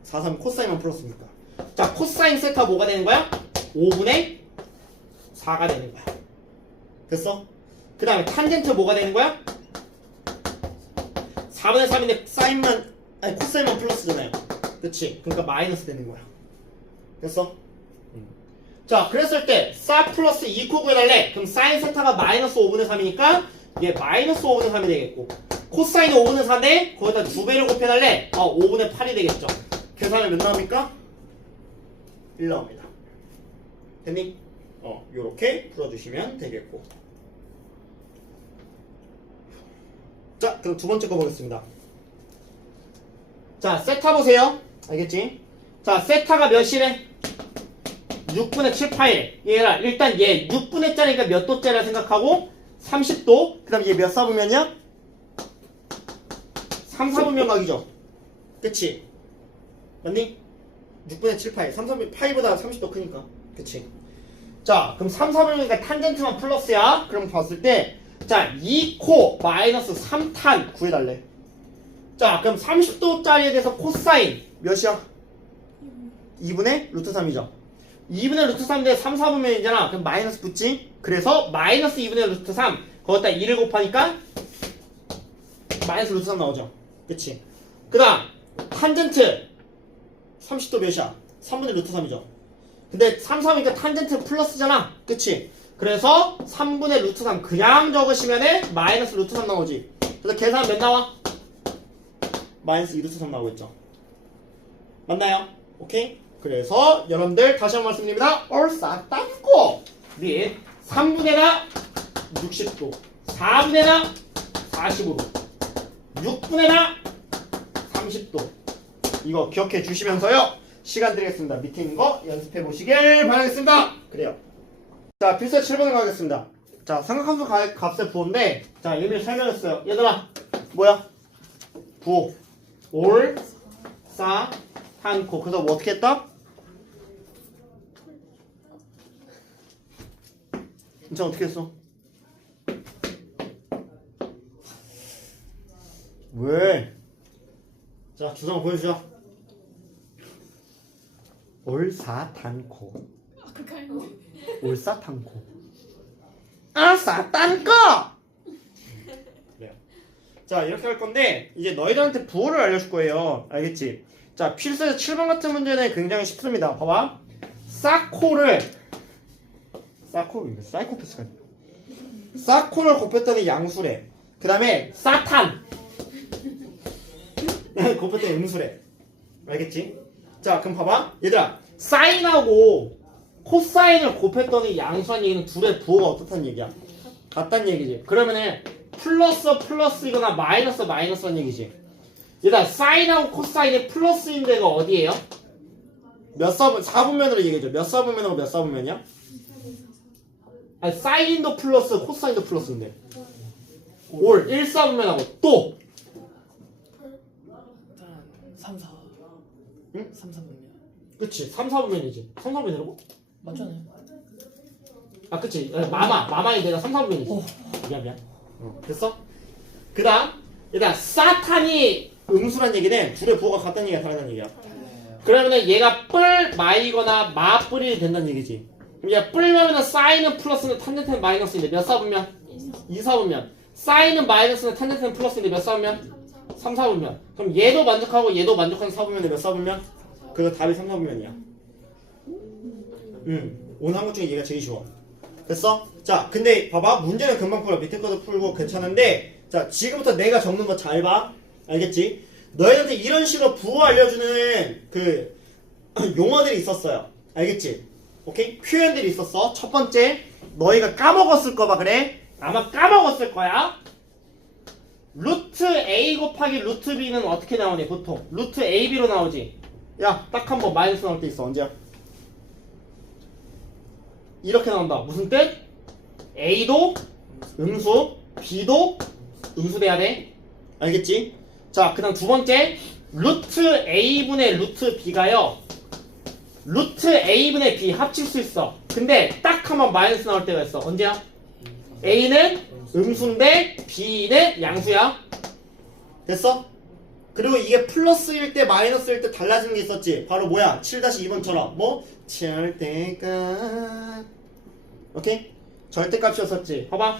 4사분 코사인만 플러스니까. 자, 코사인 세타 뭐가 되는 거야? 5분의 4가 되는 거야. 됐어? 그 다음에 탄젠트 뭐가 되는 거야? 4분의 3인데 사인만 아니 코사인만 플러스잖아요. 그치? 그러니까 마이너스 되는 거야. 됐어? 자, 그랬을 때 사 플러스 2코 구해달래. 그럼 사인 세타가 마이너스 5분의 3이니까 이게 마이너스 5분의 3이 되겠고 코사인이 5분의 4인데 거기다 2배를 곱해달래. 5분의 8이 되겠죠. 계산하면 몇 나옵니까? 1 나옵니다. 됐니? 요렇게 풀어주시면 되겠고. 자, 그럼 두 번째 거 보겠습니다. 자, 세타 보세요. 알겠지? 자, 세타가 몇이래? 6분의 7, 8. 얘라, 일단 얘 6분의 짜리가 몇 도짜리라 생각하고 30도. 그 다음 얘 몇 사분면이야? 3, 4분면 각이죠. 그치? 맞니? 6분의 7, 8. 3, 4분면, 파이보다 30도 크니까. 그치? 자, 그럼 3, 4분면이니까 탄젠트만 플러스야. 그럼 봤을 때, 자, 2코 마이너스 3탄 구해달래. 자, 그럼 30도짜리에 대해서 코사인 몇이야? 2분의 루트 3이죠. 2분의 루트 3인데 3, 4분면이잖아. 그럼 마이너스 붙지? 그래서 마이너스 2분의 루트 3 거기다 2를 곱하니까 마이너스 루트 3 나오죠. 그치? 그 다음 탄젠트 30도 몇이야? 3분의 루트 3이죠. 근데 3, 4이니까 탄젠트 플러스잖아. 그치? 그래서 3분의 루트 3 그냥 적으시면은 마이너스 루트 3 나오지. 그래서 계산 몇 나와? 마이너스 2 루트 3 나오겠죠. 맞나요? 오케이? 그래서 여러분들 다시 한번 말씀드립니다. 얼싸따고 및 3분의 60도 4분의 45도 6분의 30도 이거 기억해 주시면서요. 시간 드리겠습니다. 밑에 있는 거 연습해 보시길 바라겠습니다. 그래요. 자, 필수 7번을 가겠습니다. 자, 삼각함수 값의 부호인데 자, 이미 설명했어요. 얘들아 뭐야? 부호 올, 싸, 한코. 그래서 뭐 어떻게 했다? 진짜 어떻게 했어? 왜? 자, 주성 보여주자. 올사탄코. 올사탄코. 아싸딴거! 그래요. 자, 이렇게 할 건데 이제 너희들한테 부호를 알려줄 거예요. 알겠지? 자, 필수에서 7번 같은 문제는 굉장히 쉽습니다. 봐봐. 사이코를 곱했더니 양수래. 그 다음에 사탄 곱했더니 음수래. 알겠지? 자, 그럼 봐봐. 얘들아, 사인하고 코사인을 곱했더니 양수한 얘기는 둘의 부호가 어떻다는 얘기야? 같다는 얘기지. 그러면은 플러스이거나 마이너스란 얘기지. 얘들아, 사인하고 코사인의 플러스인 데가 어디예요? 몇 사분, 4분면으로 얘기해줘. 몇 사분면하고 몇 사분면이야? 아니, 사인도 플러스, 코사인도 플러스인데. 올 1사분면하고 또! 일단 3, 4. 응? 3, 4분면. 그치, 3, 4분면이지. 3, 4분면이라고? 맞잖아요. 아, 그치. 마마이 내가 3, 4분면이지. 미안. 됐어? 그 다음, 얘들아, 사탄이 음수란 얘기는 둘의 부호가 같다는 얘기가 다르다는 얘기야. 그러면은 얘가 뿔 마이거나 마뿔이 된다는 얘기지. 그럼 얘가 뿔마면은 사인은 플러스는 탄젠트는 마이너스인데 몇 사분면? 2, 사분면. 사인은 마이너스는 탄젠트는 플러스인데 몇 사분면? 3, 사분면. 그럼 얘도 만족하고 얘도 만족하는 사분면이 몇 사분면? 그래서 답이 3, 사분면이야. 오늘 한 것 중에 얘가 제일 쉬워. 됐어? 자, 근데 봐봐. 문제는 금방 풀어. 밑에 것도 풀고 괜찮은데 자, 지금부터 내가 적는 거 잘 봐. 알겠지? 너희한테 이런 식으로 부호 알려주는 그 용어들이 있었어요. 알겠지? 오케이? 표현들이 있었어. 첫 번째, 너희가 까먹었을 거봐. 그래? 아마 까먹었을 거야. 루트 A 곱하기 루트 B는 어떻게 나오니? 보통 루트 AB로 나오지. 야, 딱 한 번 마이너스 나올 때 있어. 언제야? 이렇게 나온다. 무슨 뜻? A도 음수, B도 음수 돼야 돼. 알겠지? 자, 그 다음 두 번째, 루트 A분의 루트 B가요, 루트 A분의 B 합칠 수 있어. 근데 딱 한 번 마이너스 나올 때가 있어. 언제야? A는 음수인데 B는 양수야. 됐어? 그리고 이게 플러스일 때 마이너스일 때 달라지는 게 있었지. 바로 뭐야? 7-2번처럼 뭐? 절대값. 오케이? 절대값이었었지. 봐봐.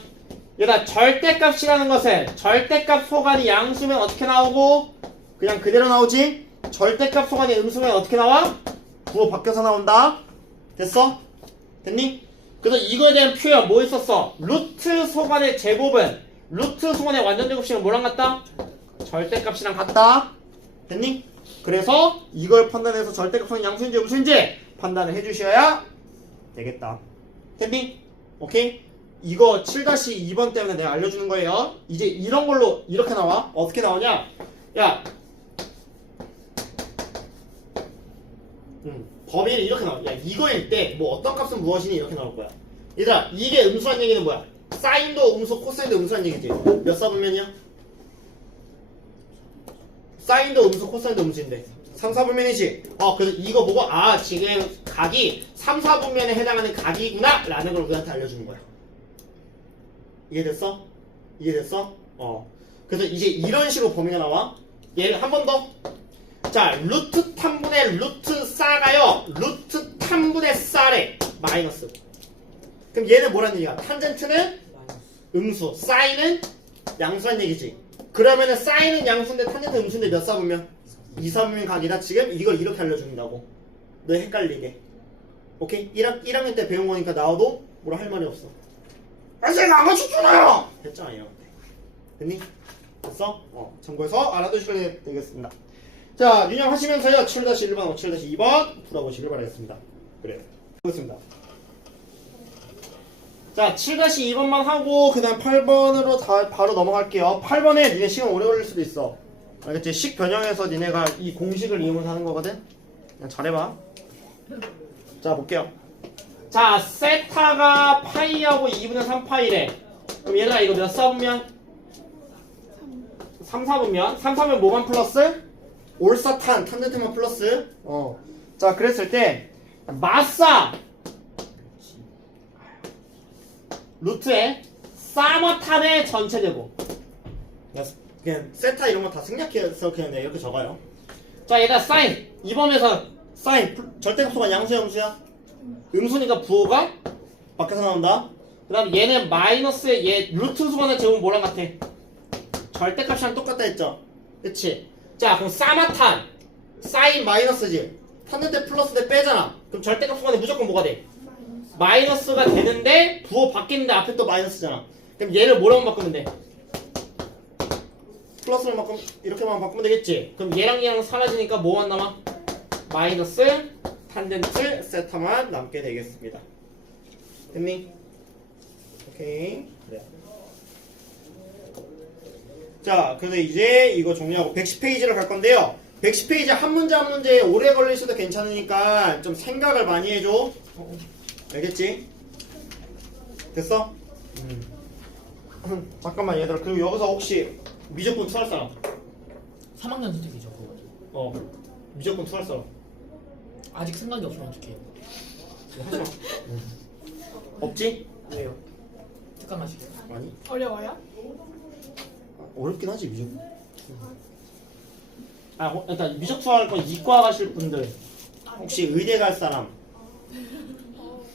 얘가 절대값이라는 것은 절대값 소관이 양수면 어떻게 나오고 그냥 그대로 나오지? 절대값 소관이 음수면 어떻게 나와? 부호 바뀌어서 나온다. 됐어? 됐니? 그래서 이거에 대한 표현 뭐 있었어? 루트 소관의 제곱은 루트 소관의 완전 제곱식은 뭐랑 같다? 절대값이랑 같다. 됐니? 그래서 이걸 판단해서 절대값 소관이 양수인지 음수인지 판단을 해주셔야 되겠다. 됐니? 오케이? 이거 7-2번 때문에 내가 알려주는 거예요. 이제 이런 걸로 이렇게 나와. 어떻게 나오냐? 야, 범위를 이렇게 나와. 야, 이거일 때 뭐 어떤 값은 무엇이니 이렇게 나올 거야. 얘들아, 이게 음수란 얘기는 뭐야? 사인도 음수, 코사인도 음수란 얘기지. 몇 사분면이야? 사인도 음수, 코사인도 음수인데 3, 4분면이지. 그래서 이거 보고 지금 각이 3, 4분면에 해당하는 각이구나 라는 걸 우리한테 알려주는 거야. 이해됐어? 이해됐어? 그래서 이제 이런 식으로 범위가 나와. 얘를 한 번 더. 자, 루트 탐분의 루트 싸가요. 루트 탐분의 싸래. 마이너스. 그럼 얘는 뭐라는 얘기야? 탄젠트는 음수, 사인은 양수란 얘기지. 그러면은 사인은 양수인데 탄젠트 음수인데 몇 사분면? 2, 4분면 각이다. 지금 이걸 이렇게 알려준다고. 너 헷갈리게. 오케이? 1학년 때 배운 거니까 나와도 뭐라 할 말이 없어. 선생님 안 맞췄잖아요! 했잖아, 이런 때. 됐니? 됐어? 참고해서 알아두시면 되겠습니다. 자, 유념하시면서요. 7-1번, 7-2번 풀어보시길 바라겠습니다. 그래요. 보겠습니다. 자, 7-2번만 하고 그 다음 8번으로 바로 넘어갈게요. 8번에 니네 시간 오래 걸릴 수도 있어. 알겠지? 식 변형해서 니네가 이 공식을 이용해서 하는 거거든? 그냥 잘해봐. 자, 볼게요. 자, 세타가 파이하고 2분의 3파이래. 그럼 얘들아 이거 몇 사분면? 3, 4분면? 3, 4면 뭐만 플러스? 올사탄, 탄젠트만 플러스. 자, 그랬을 때 마사 루트에 사머탄의 전체 제곱. 그냥 세타 이런 거 다 생략해서 그냥 내가 이렇게 적어요. 자, 얘가 사인. 이번에서 사인 절대값소가 양수야, 음수야? 음수니까 부호가 밖에서 나온다. 그 다음 얘는 마이너스에 얘 루트 수반의 제곱은 뭐랑 같아? 절대값이랑 똑같다 했죠? 그치? 자, 그럼 사마탄 사인 마이너스지. 탄젠트 플러스 대 빼잖아. 그럼 절대값 수반에 무조건 뭐가 돼? 마이너스가 되는데 부호 바뀌는데 앞에 또 마이너스잖아. 그럼 얘를 뭐라고 바꾸면 돼? 플러스로 바꾸면 이렇게만 바꾸면 되겠지. 그럼 얘랑 사라지니까 뭐만 남아? 마이너스 탄젠트 세타만 남게 되겠습니다. 됐니? 오케이. 그래. 자, 그래서 이제 이거 정리하고 110페이지를 갈 건데요. 110페이지 한 문제 한 문제에 오래 걸릴 수도 괜찮으니까 좀 생각을 많이 해줘. 알겠지? 됐어? 잠깐만 얘들아. 그리고 여기서 혹시 미적분 투할 사람? 3학년 선택이죠 그거. 미적분 투할 사람? 아직 생각이 없으면 어떡해. 하지마. 없지? 왜요? 특강 하시게. 아니 어려워요? 어렵긴 하지 미적분. 일단 미적 투할 건 이과 가실 분들 혹시 의대 갈 사람?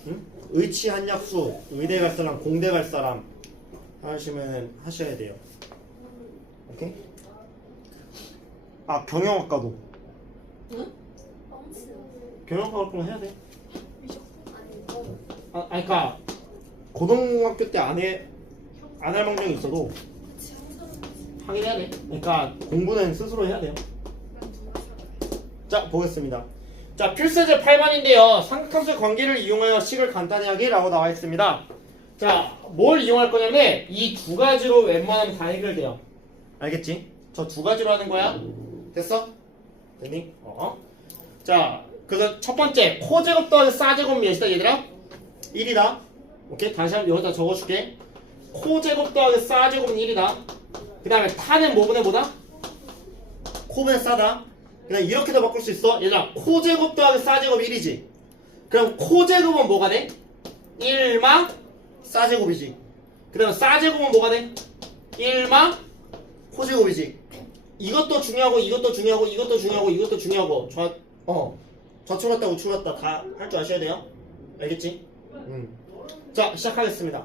응? 의치 한약수 의대 갈 사람, 공대 갈 사람 하시면은 하셔야 돼요. 오케이? 경영학과도. 응? 경영학과 갈 거면 해야 돼. 그러니까 고등학교 때 안 할 망정이 있어도 하긴 해야 돼. 그러니까 공부는 스스로 해야 돼요. 자, 보겠습니다. 자, 필수제 8번인데요. 삼각함수의 관계를 이용하여 식을 간단히 하기라고 나와 있습니다. 자, 뭘 이용할 거냐면 이 두 가지로 웬만하면 다 해결돼요. 알겠지? 저 두 가지로 하는 거야. 됐어? 됐니? 자, 그래서 첫 번째 코제곱 더하기 싸제곱 몇이다 얘들아? 1이다. 오케이? 다시 한번 여기다 적어줄게. 코제곱 더하기 싸제곱은 1이다. 그 다음에 타는 뭐분의 뭐다? 코분의 싸다. 그냥 이렇게도 바꿀 수 있어. 얘들아, 코제곱 더하기 싸제곱 1이지. 그럼 코제곱은 뭐가 돼? 1마 싸제곱이지. 그 다음에 싸제곱은 뭐가 돼? 1마 코제곱이지. 이것도 중요하고 이것도 중요하고 이것도 중요하고 이것도 중요하고 좌측 왔다 우측 왔다 다 할 줄 아셔야 돼요. 알겠지? 자, 시작하겠습니다.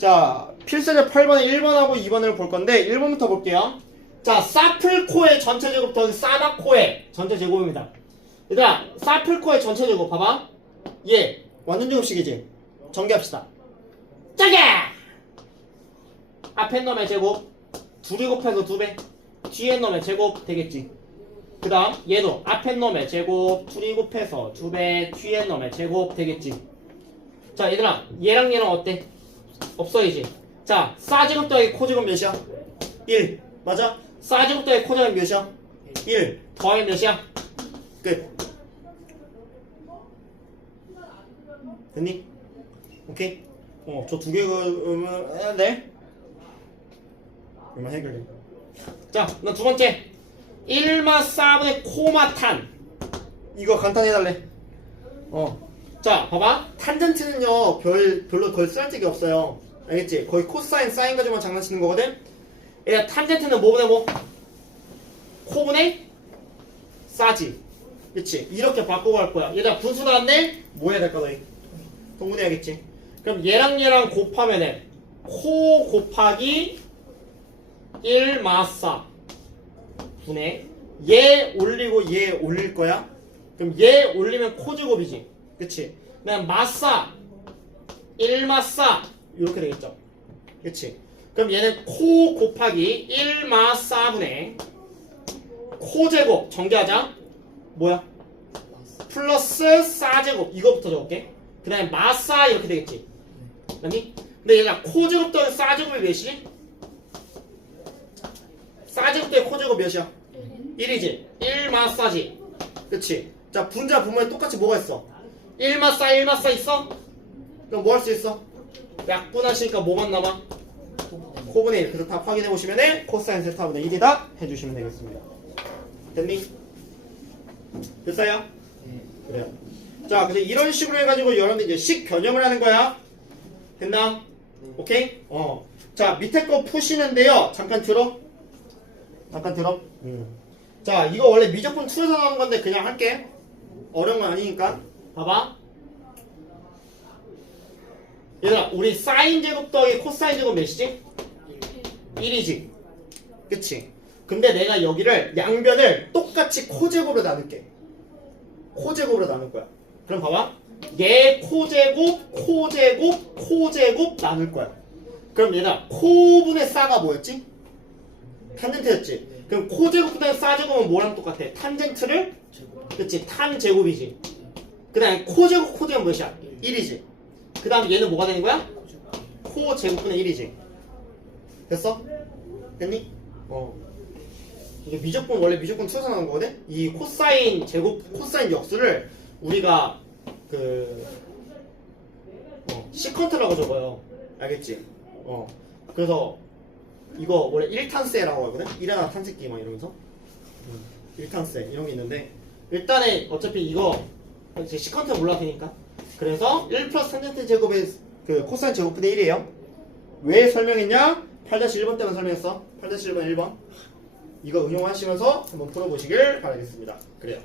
자, 필수제 8번에 1번하고 2번을 볼 건데 1번부터 볼게요. 자, 사플코의 전체 제곱 더하기 사마코의 전체 제곱입니다. 얘들아, 사플코의 전체 제곱 봐봐. 얘 완전 제곱식이지. 전개합시다. 짜게! 앞에 놈의 제곱 둘이 곱해서 2배, 뒤에 놈의 제곱 되겠지. 그 다음 얘도 앞에 놈의 제곱 둘이 곱해서 2배, 뒤에 놈의 제곱 되겠지. 자, 얘들아, 얘랑 얘랑 어때? 없어야지. 자, 싸제곱 더하기 코제곱 몇이야? 1. 맞아? 싸제곱 더하기 코제곱 몇이야? 1. 더하기 몇이야? 끝. 됐니? 오케이? 저 두 개 그으면 네? 이만 해결돼. 자, 나 두 번째 1마사분의 코마탄. 이거 간단히 해달래. 자, 봐봐. 탄젠트는요 별로 거의 쓸데기 없어요. 알겠지? 거의 코사인 사인 가지고만 장난치는 거거든. 얘가 탄젠트는 뭐분의 뭐? 코분의 싸지. 그치? 이렇게 바꾸고 갈 거야. 얘가 분수 나왔네? 뭐 해야 될까 너희? 동분해야겠지. 그럼 얘랑 곱하면은 코 곱하기 1마사 분의 얘 올리고 얘 올릴 거야. 그럼 얘 올리면 코제곱이지. 그치? 그다음 마사 1마사 이렇게 되겠죠. 그치? 그럼 얘는 코 곱하기 1마사분의 코제곱 전개하자. 뭐야? 플러스 사제곱 이거부터 적을게. 그 다음에 마사 이렇게 되겠지. 맞니? 근데 얘가 코제곱 더하기 사제곱이 몇이지? 사제곱 더하기 코제곱 몇이야? 1이지. 1마사지. 그치? 자 분자 분모에 똑같이 뭐가 있어? 1마사 있어? 그럼 뭐 할 수 있어? 약분하시니까 뭐만 남아? 코분의 1. 그래서 답 확인해 보시면은 코사인 세타분의 1이다 해주시면 되겠습니다. 됐니? 됐어요? 그래요. 자, 그래서 이런 식으로 해가지고 여러분들 이제 식 변형을 하는 거야. 됐나? 오케이? 자, 밑에 거 푸시는데요. 잠깐 들어. 자, 이거 원래 미적분 2에서 나오는 건데 그냥 할게. 어려운 건 아니니까. 봐봐. 얘들아, 우리 사인 제곱 더하기 코사인 제곱 몇이지? 1이지. 그치? 근데 내가 여기를 양변을 똑같이 코제곱으로 나눌게. 코제곱으로 나눌 거야. 그럼 봐봐. 얘 코제곱 나눌 거야. 그럼 얘들아, 코분의 싸가 뭐였지? 탄젠트였지. 그럼 코제곱 그 다음에 싸제곱은 뭐랑 똑같아? 탄젠트를? 그치? 탄 제곱이지. 그 다음에 코제곱 몇이야? 1이지. 그 다음 얘는 뭐가 되는 거야? 코제곱분의 1이지. 됐어? 됐니? 이게 미적분 원래 미적분 2에서 나온 거거든? 이 코사인 제곱, 코사인 역수를 우리가 시컨트라고 적어요. 알겠지? 그래서 이거 원래 1탄세라고 하거든? 1하나 탄세끼 막 이러면서 1탄세 이런 게 있는데 일단은 어차피 이거 이제 시컨트 몰라도 되니까 그래서 1 플러스 탄젠트 제곱의 그 코사인 제곱분의 1이에요. 왜 설명했냐? 8-1번 때만 설명했어. 8-1번 1번 이거 응용하시면서 한번 풀어보시길 바라겠습니다. 그래요.